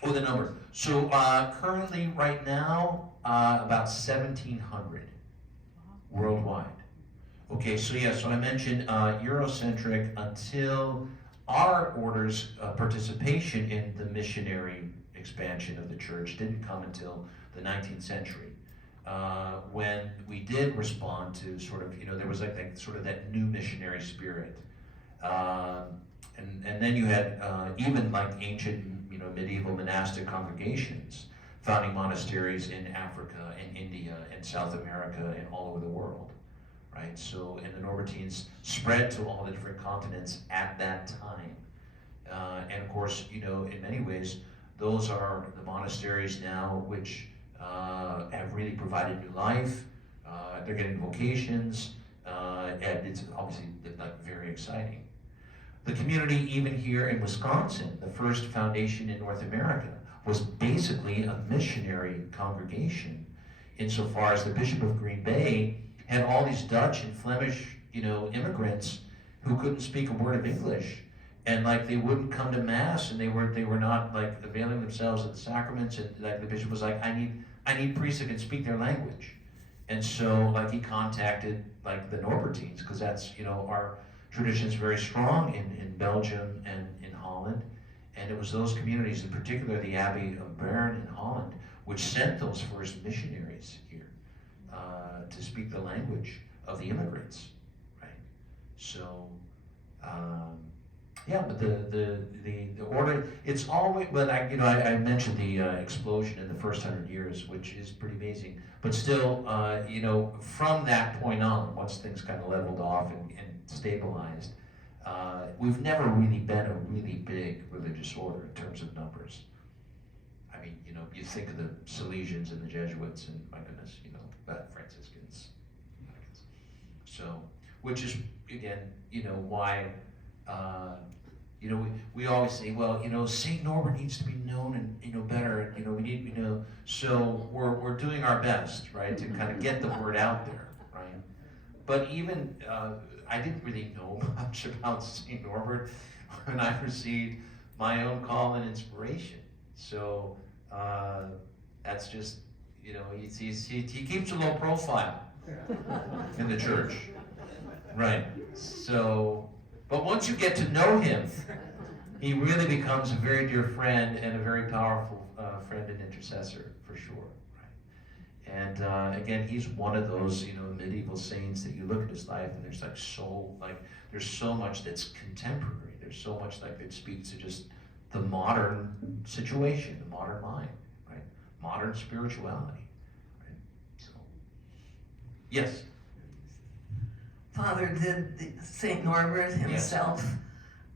Oh, the number. So currently, right now, about 1,700 worldwide. Okay, so yeah, so I mentioned Eurocentric until our order's participation in the missionary expansion of the church didn't come until the 19th century. When we did respond to sort of, there was like sort of that new missionary spirit. And then you had even like ancient, medieval monastic congregations founding monasteries in Africa and India and South America and all over the world, right? So, and the Norbertines spread to all the different continents at that time. And of course, in many ways, those are the monasteries now which have really provided new life. They're getting vocations, and it's obviously like very exciting. The community, even here in Wisconsin, the first foundation in North America, was basically a missionary congregation, insofar as the Bishop of Green Bay had all these Dutch and Flemish, immigrants who couldn't speak a word of English, and like they wouldn't come to mass, and they were not like availing themselves of the sacraments, and like the bishop was like, I need priests that can speak their language, and so like he contacted like the Norbertines, because that's our tradition is very strong in Belgium and in Holland, and it was those communities, in particular the Abbey of Bern in Holland, which sent those first missionaries here to speak the language of the immigrants, right? So, yeah, but the order, it's always, but I mentioned the explosion in the first 100 years, which is pretty amazing. But still, from that point on, once things kind of leveled off and stabilized, we've never really been a really big religious order in terms of numbers. I mean, you think of the Salesians and the Jesuits, and my goodness, Franciscans. So, which is again, why. We always say, well, Saint Norbert needs to be known and better. We need, so we're doing our best, right, to kind of get the word out there, right? But even I didn't really know much about Saint Norbert when I received my own call and inspiration. So that's just, he keeps a low profile in the church, right? So. But once you get to know him, he really becomes a very dear friend and a very powerful friend and intercessor, for sure. Right? And again, he's one of those, medieval saints that you look at his life, and there's there's so much that's contemporary. There's so much that speaks to just the modern situation, the modern mind, right? Modern spirituality, right? So, yes. Father, did St. Norbert himself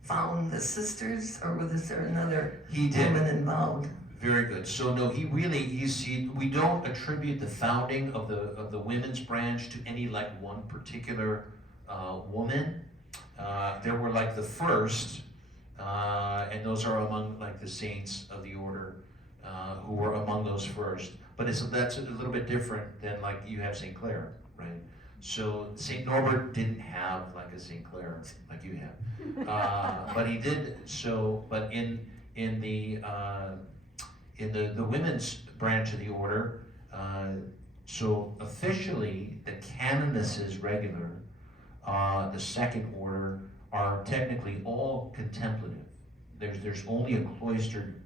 found the sisters, or was there another woman involved? Very good. So no, we don't attribute the founding of the women's branch to any one particular woman. There were the first, and those are among the saints of the order who were among those those first, but that's a little bit different than like you have St. Clair, right? So St. Norbert didn't have like a St. Clair like you have, but he did so. But in the women's branch of the order, so officially the canonesses regular, the second order, are technically all contemplative. There's only a cloistered,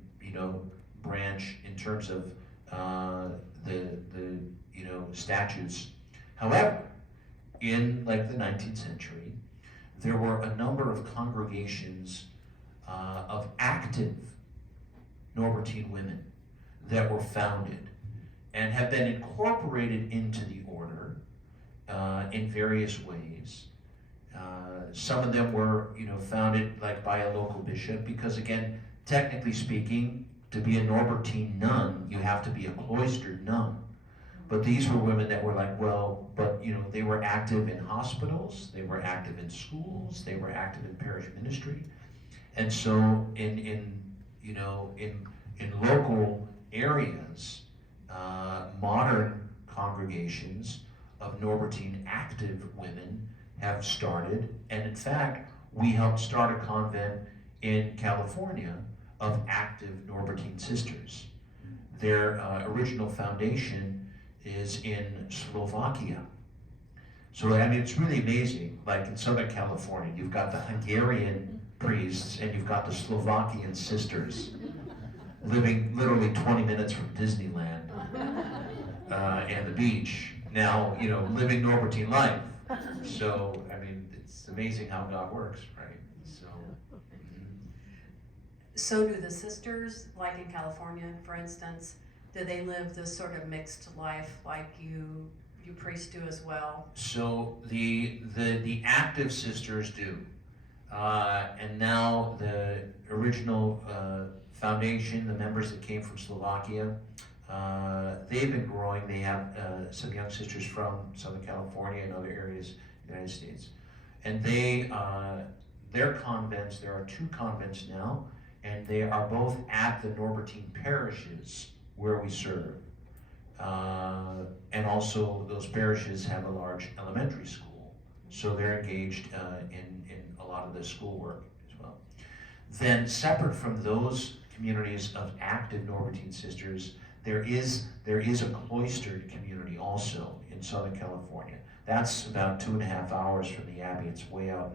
branch in terms of the statutes. However, in like the 19th century, there were a number of congregations of active Norbertine women that were founded and have been incorporated into the order in various ways. Some of them were, founded like by a local bishop, because again, technically speaking, to be a Norbertine nun, you have to be a cloistered nun. But these were women that were like, well, but they were active in hospitals, they were active in schools, they were active in parish ministry, and so in local areas, modern congregations of Norbertine active women have started, and in fact, we helped start a convent in California of active Norbertine sisters. Their original foundation is in Slovakia. So I mean, it's really amazing. Like in Southern California, you've got the Hungarian priests and you've got the Slovakian sisters living literally 20 minutes from Disneyland and the beach. Now, living Norbertine life. So, I mean, it's amazing how God works, right? So do the sisters, like in California, for instance, do they live this sort of mixed life like you priests do as well? So the active sisters do, and now the original foundation, the members that came from Slovakia, they've been growing. They have some young sisters from Southern California and other areas of the United States, and their convents. There are 2 convents now, and they are both at the Norbertine parishes where we serve. And also those parishes have a large elementary school, so they're engaged in a lot of the schoolwork as well. Then separate from those communities of active Norbertine sisters, there is a cloistered community also in Southern California. That's about 2.5 hours from the Abbey. It's way out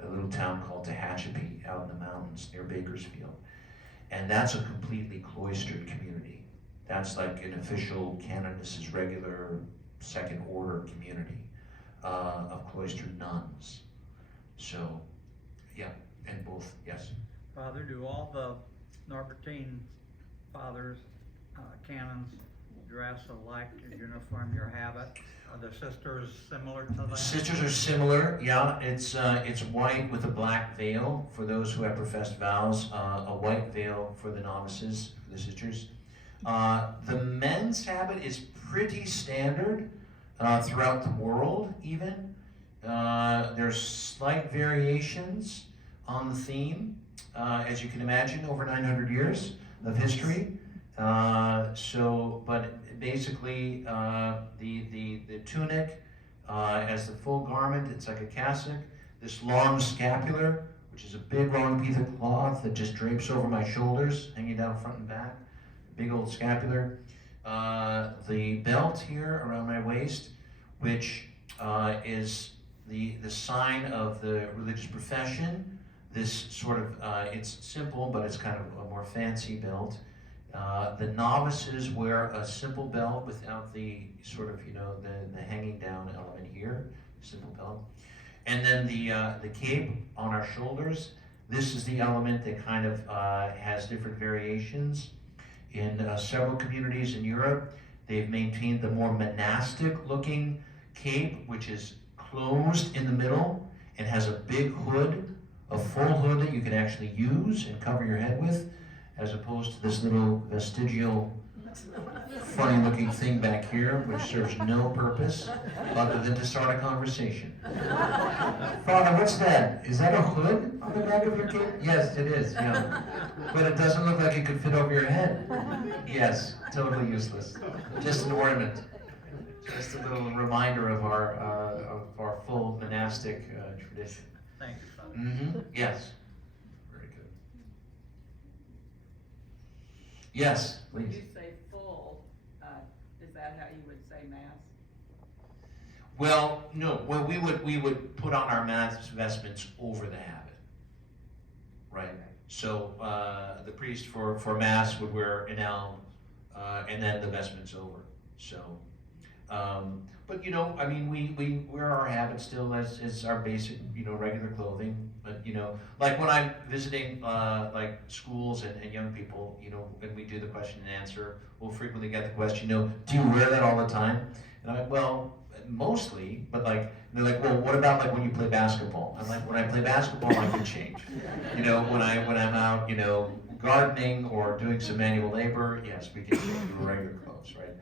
in a little town called Tehachapi, out in the mountains near Bakersfield. And that's a completely cloistered community. That's like an official canonesses regular second order community of cloistered nuns. So, yeah, and both, yes. Father, do all the Norbertine fathers, canons, dress alike in uniform, your habit? Are the sisters similar to that? Sisters are similar, yeah. It's white with a black veil for those who have professed vows, a white veil for the novices, for the sisters. The men's habit is pretty standard throughout the world even. There's slight variations on the theme, as you can imagine, over 900 years of history. But basically, the tunic as the full garment, it's like a cassock. This long scapular, which is a big long piece of cloth that just drapes over my shoulders, hanging down front and back. Big old scapular. The belt here around my waist, which is the sign of the religious profession. This sort of, it's simple, but it's kind of a more fancy belt. The novices wear a simple belt without the sort of, the hanging down element here, simple belt. And then the cape on our shoulders. This is the element that kind of has different variations. In several communities in Europe, they've maintained the more monastic-looking cape, which is closed in the middle and has a big hood, a full hood that you can actually use and cover your head with, as opposed to this little vestigial funny looking thing back here, which serves no purpose other than to start a conversation. Father, what's that? Is that a hood on the back of your cape? Yes, it is, yeah. But it doesn't look like it could fit over your head. Yes, totally useless. Just an ornament. Just a little reminder of our full monastic tradition. Thank you, Father. Mm-hmm. Yes. Very good. Yes, When please. you say full, is that how you would say mass? Well, no. Well, we would put on our mass vestments over the habit, right? So the priest for mass would wear an alb, and then the vestments over. So, but you know, I mean, we wear our habit still as our basic, you know, regular clothing. But you know, like when I'm visiting like schools and young people, you know, when we do the question and answer, we'll frequently get the question, you know, do you wear that all the time? And I'm like, well, mostly, but like, they're like, well, what about like when you play basketball? I'm like, when I play basketball, I can change. You know, when I'm out, you know, gardening or doing some manual labor, yes, we can change to regular clothes, right?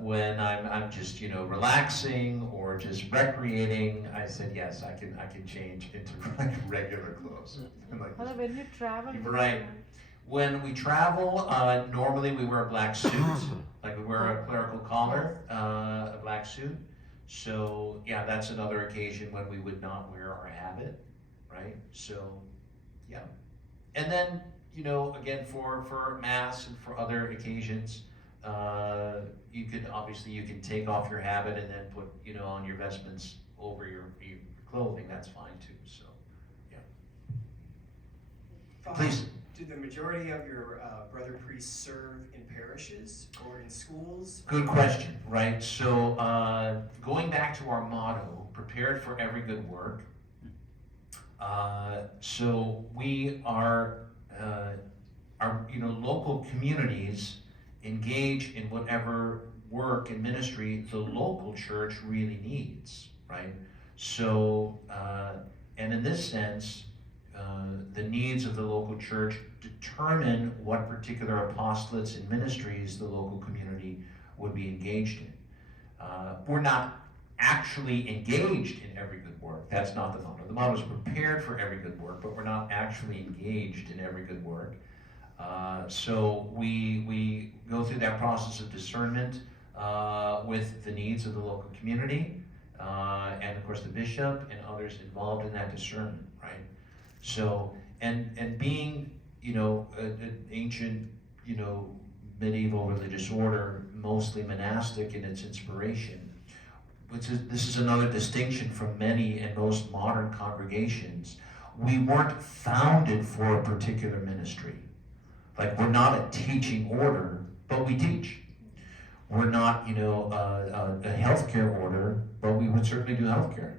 When I'm just, you know, relaxing or just recreating, I said, yes, I can change into regular clothes. I'm like, Father, when you travel, right. When we travel, normally we wear a black suit, like we wear a clerical collar, a black suit. So yeah, that's another occasion when we would not wear our habit, right? So yeah, and then you know, again for mass and for other occasions, you can take off your habit and then put, you know, on your vestments over your clothing. That's fine too. So yeah. Please. Do the majority of your brother priests serve in parishes or in schools? Good question, right? So going back to our motto, prepared for every good work. So we are, you know, local communities engage in whatever work and ministry the local church really needs, right? So, and in this sense, the needs of the local church determine what particular apostolates and ministries the local community would be engaged in. We're not actually engaged in every good work. That's not the motto. The motto is prepared for every good work, but we're not actually engaged in every good work. So we go through that process of discernment with the needs of the local community, and of course the bishop and others involved in that discernment, right? So, and being, you know, an ancient, you know, medieval religious order, mostly monastic in its inspiration, this is another distinction from many and most modern congregations. We weren't founded for a particular ministry. Like, we're not a teaching order, but we teach. We're not, you know, a healthcare order, but we would certainly do healthcare.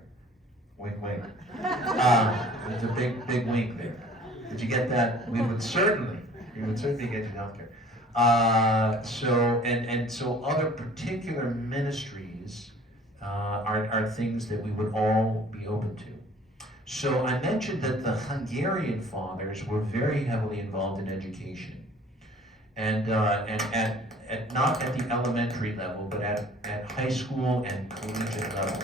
Wink, wink. There's a big wink there. Did you get that? We would certainly get you healthcare. So other particular ministries are things that we would all be open to. So I mentioned that the Hungarian fathers were very heavily involved in education, and at not at the elementary level, but at high school and collegiate level.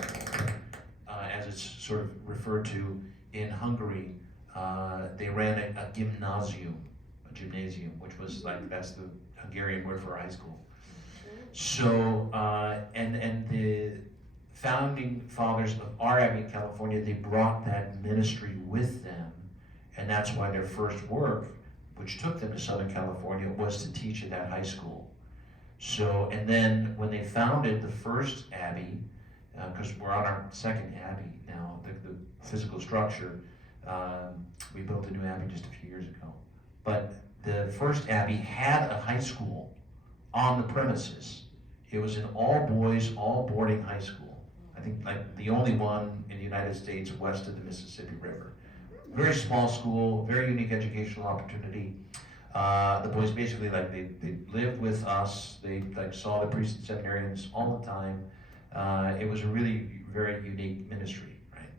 As it's sort of referred to in Hungary, they ran a gymnasium, which was like, that's the Hungarian word for high school. So, and the founding fathers of our abbey in California, they brought that ministry with them, and that's why their first work, which took them to Southern California, was to teach at that high school. So, and then when they founded the first abbey, because we're on our second abbey now, the physical structure, we built a new abbey just a few years ago. But the first abbey had a high school on the premises. It was an all-boys, all-boarding high school. I think like the only one in the United States west of the Mississippi River. Very small school, very unique educational opportunity. The boys basically, like, they lived with us. They like saw the priests and seminarians all the time. It was a really very unique ministry, right?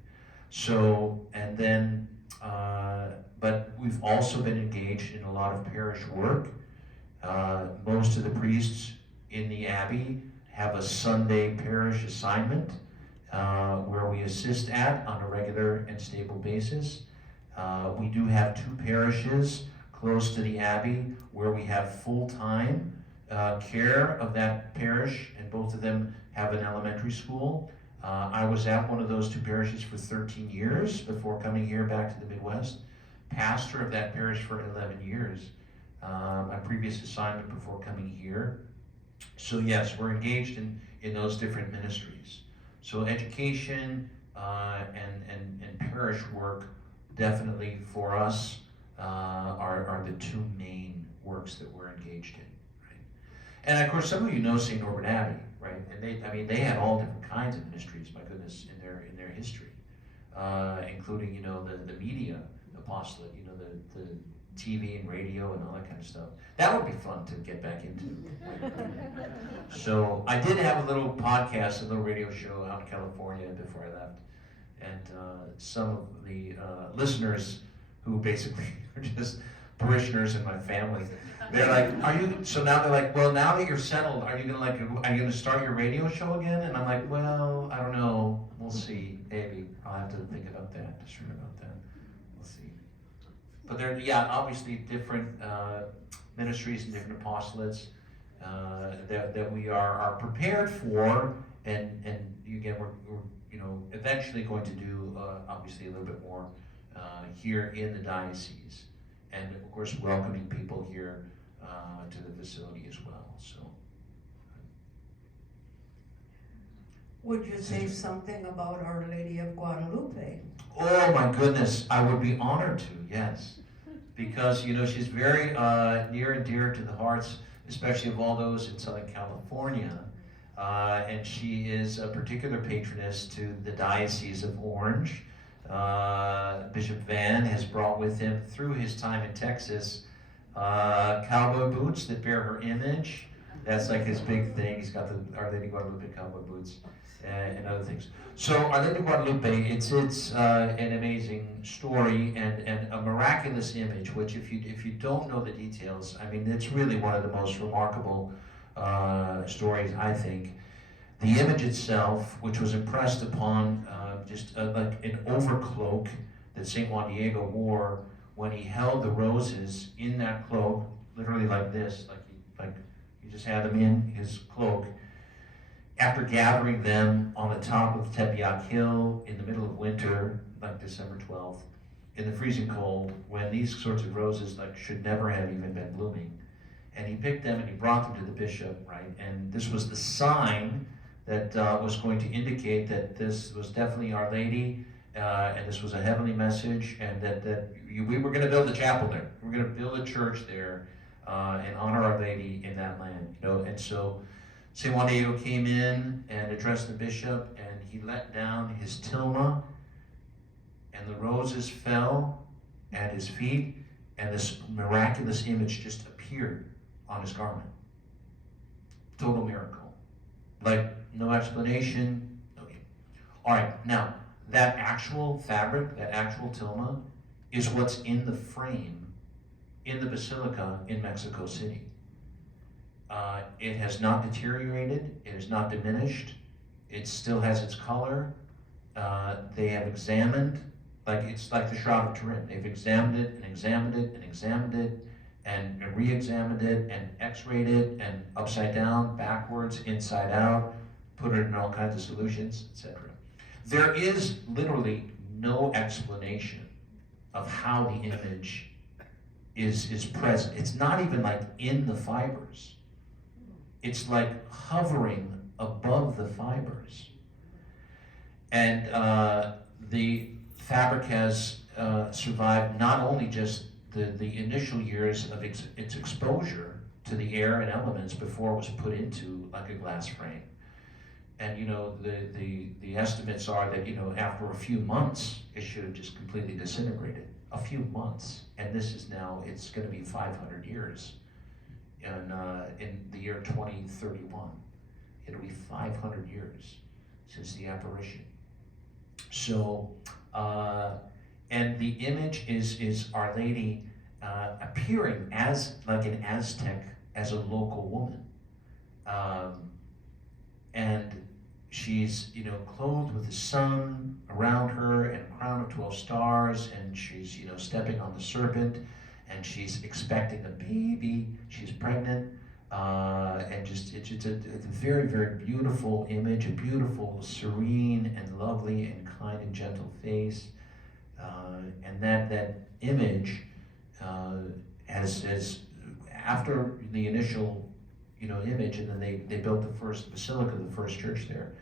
So, and then, but we've also been engaged in a lot of parish work. Most of the priests in the abbey have a Sunday parish assignment where we assist at on a regular and stable basis. We do have 2 parishes close to the abbey where we have full-time care of that parish, and both of them have an elementary school. I was at one of those 2 parishes for 13 years before coming here back to the Midwest. Pastor of that parish for 11 years. My previous assignment before coming here. So yes, we're engaged in those different ministries. So education and parish work definitely for us are the 2 main works that we're engaged in. Right? And of course, some of you know St. Norbert Abbey, right? And they had all different kinds of ministries, my goodness, in their history, including the media apostolate, the TV and radio and all that kind of stuff. That would be fun to get back into. So I did have a little podcast, a little radio show out in California before I left. And some of the listeners who basically are just parishioners in my family, they're like, so now they're like, well, now that you're settled, are you gonna start your radio show again? And I'm like, well, I don't know. We'll see. Maybe. I'll have to think about that, discern about that. We'll see. But there, obviously different ministries and different apostolates that we are prepared for, and again, we're eventually going to do obviously a little bit more here in the diocese, and of course welcoming people here to the facility as well. So, Would you say something about Our Lady of Guadalupe? oh my goodness, I would be honored to, yes. Because, she's very near and dear to the hearts, especially of all those in Southern California. And she is a particular patroness to the Diocese of Orange. Bishop Van has brought with him, through his time in Texas, cowboy boots that bear her image. That's like his big thing. He's got the Our Lady Guadalupe cowboy boots and other things. So Our Lady Guadalupe, it's an amazing story and a miraculous image, which if you don't know the details, I mean, it's really one of the most remarkable stories, I think. The image itself, which was impressed upon just like an overcloak that St. Juan Diego wore when he held the roses in that cloak, literally like this, like he just had them in his cloak. After gathering them on the top of Tepeyac Hill in the middle of winter, like December 12th, in the freezing cold, when these sorts of roses should never have even been blooming. And he picked them and he brought them to the bishop, right? And this was the sign that was going to indicate that this was definitely Our Lady, and this was a heavenly message, and that we were going to build a chapel there. We were going to build a church there and honor Our Lady in that land, And so St. Juan Diego came in and addressed the bishop, and he let down his tilma, and the roses fell at his feet, and this miraculous image just appeared on his garment. Total miracle. No explanation. Okay. All right, now, that actual fabric, that actual tilma, is what's in the frame in the basilica in Mexico City. It has not deteriorated, it has not diminished, it still has its color. They have examined, it's like the Shroud of Turin. They've examined it and examined it and examined it and re-examined it and x-rayed it and upside down, backwards, inside out, put it in all kinds of solutions, etc. There is literally no explanation of how the image is present. It's not even in the fibers. It's hovering above the fibers. And the fabric has survived not only just the initial years of its exposure to the air and elements before it was put into a glass frame. And the estimates are that after a few months it should have just completely disintegrated. A few months, and this is now, it's going to be 500 years in the year 2031. It'll be 500 years since the apparition. So, and the image is Our Lady appearing as an Aztec as a local woman. And she's, you know, clothed with the sun around her and a crown of 12 stars, and she's, you know, stepping on the serpent, and she's expecting a baby, she's pregnant, and just, it's a very, very beautiful image, a beautiful, serene and lovely and kind and gentle face. And that image has, after the initial, you know, image, and then they built the first basilica, the first church there.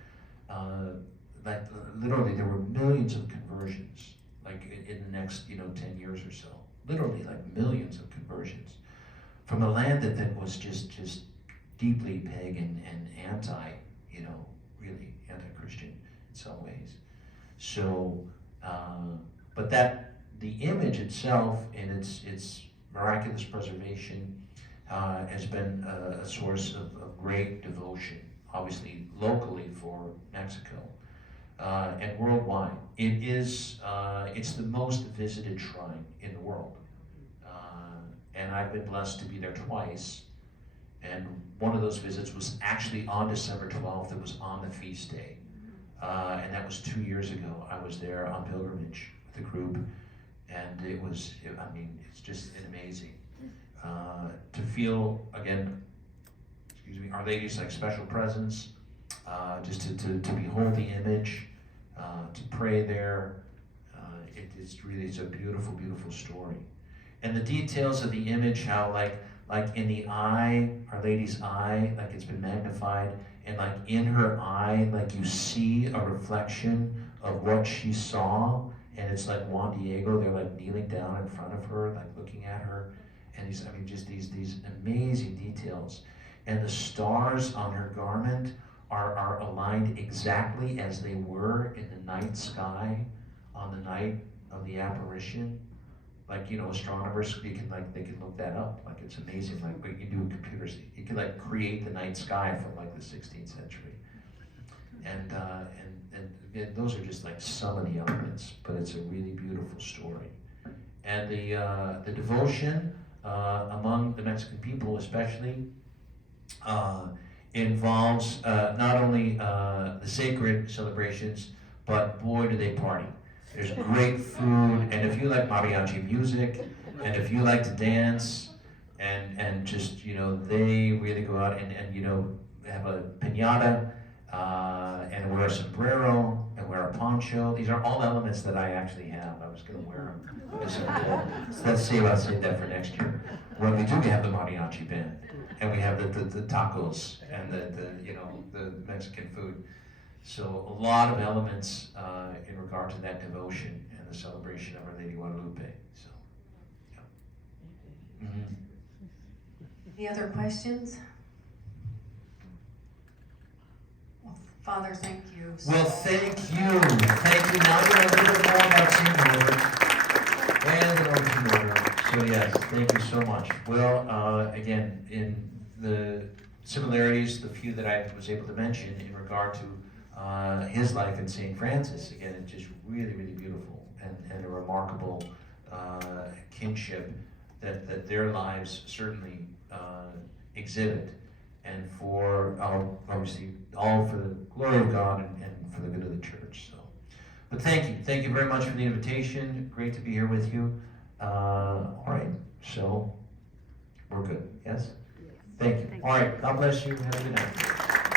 Like literally, there were millions of conversions, like in the next, you know, 10 years or so. Literally, like millions of conversions from a land that was just deeply pagan and anti, you know, really anti-Christian in some ways. So, but the image itself and its miraculous preservation has been a source of great devotion, obviously locally for Mexico, and worldwide. It's the most visited shrine in the world. And I've been blessed to be there twice. And one of those visits was actually on December 12th. It was on the feast day. And that was 2 years ago. I was there on pilgrimage with a group. And it's just amazing. To feel, again, Our Lady's like special presence, just to behold the image, to pray there. It's a beautiful, beautiful story. And the details of the image, how like in the eye, Our Lady's eye, like it's been magnified, and like in her eye, like you see a reflection of what she saw, and it's like Juan Diego, they're like kneeling down in front of her, like looking at her, and just these amazing details. And the stars on her garment are aligned exactly as they were in the night sky on the night of the apparition. Like, you know, astronomers, they can look that up. Like, it's amazing. Like, what you can do with computers, you can like create the night sky from like the 16th century. And those are just like some of the elements, but it's a really beautiful story. And the devotion among the Mexican people, especially, involves not only the sacred celebrations, but boy, do they party. There's great food, and if you like mariachi music, and if you like to dance, and just, you know, they really go out and you know, have a piñata, and wear a sombrero, and wear a poncho. These are all elements that I actually have. I was going to wear them as a so let's see if I'll save that for next year. When we have the mariachi band, and we have the tacos, and the Mexican food. So a lot of elements in regard to that devotion and the celebration of Our Lady Guadalupe. So, yeah. Mm-hmm. Any other questions? Well, Father, thank you. Well, thank you. Thank you. Now we know a little bit more about St. Norbert and the Norbertine Order. So yes, thank you so much. Well, again, in the similarities, the few that I was able to mention in regard to his life in St. Francis, again, it's just really, really beautiful and a remarkable kinship that their lives certainly exhibit, and for obviously all for the glory of God and for the good of the church. So, but thank you very much for the invitation. Great to be here with you. All right, so we're good. Yes. Thank you. All right. God bless you. Have a good night.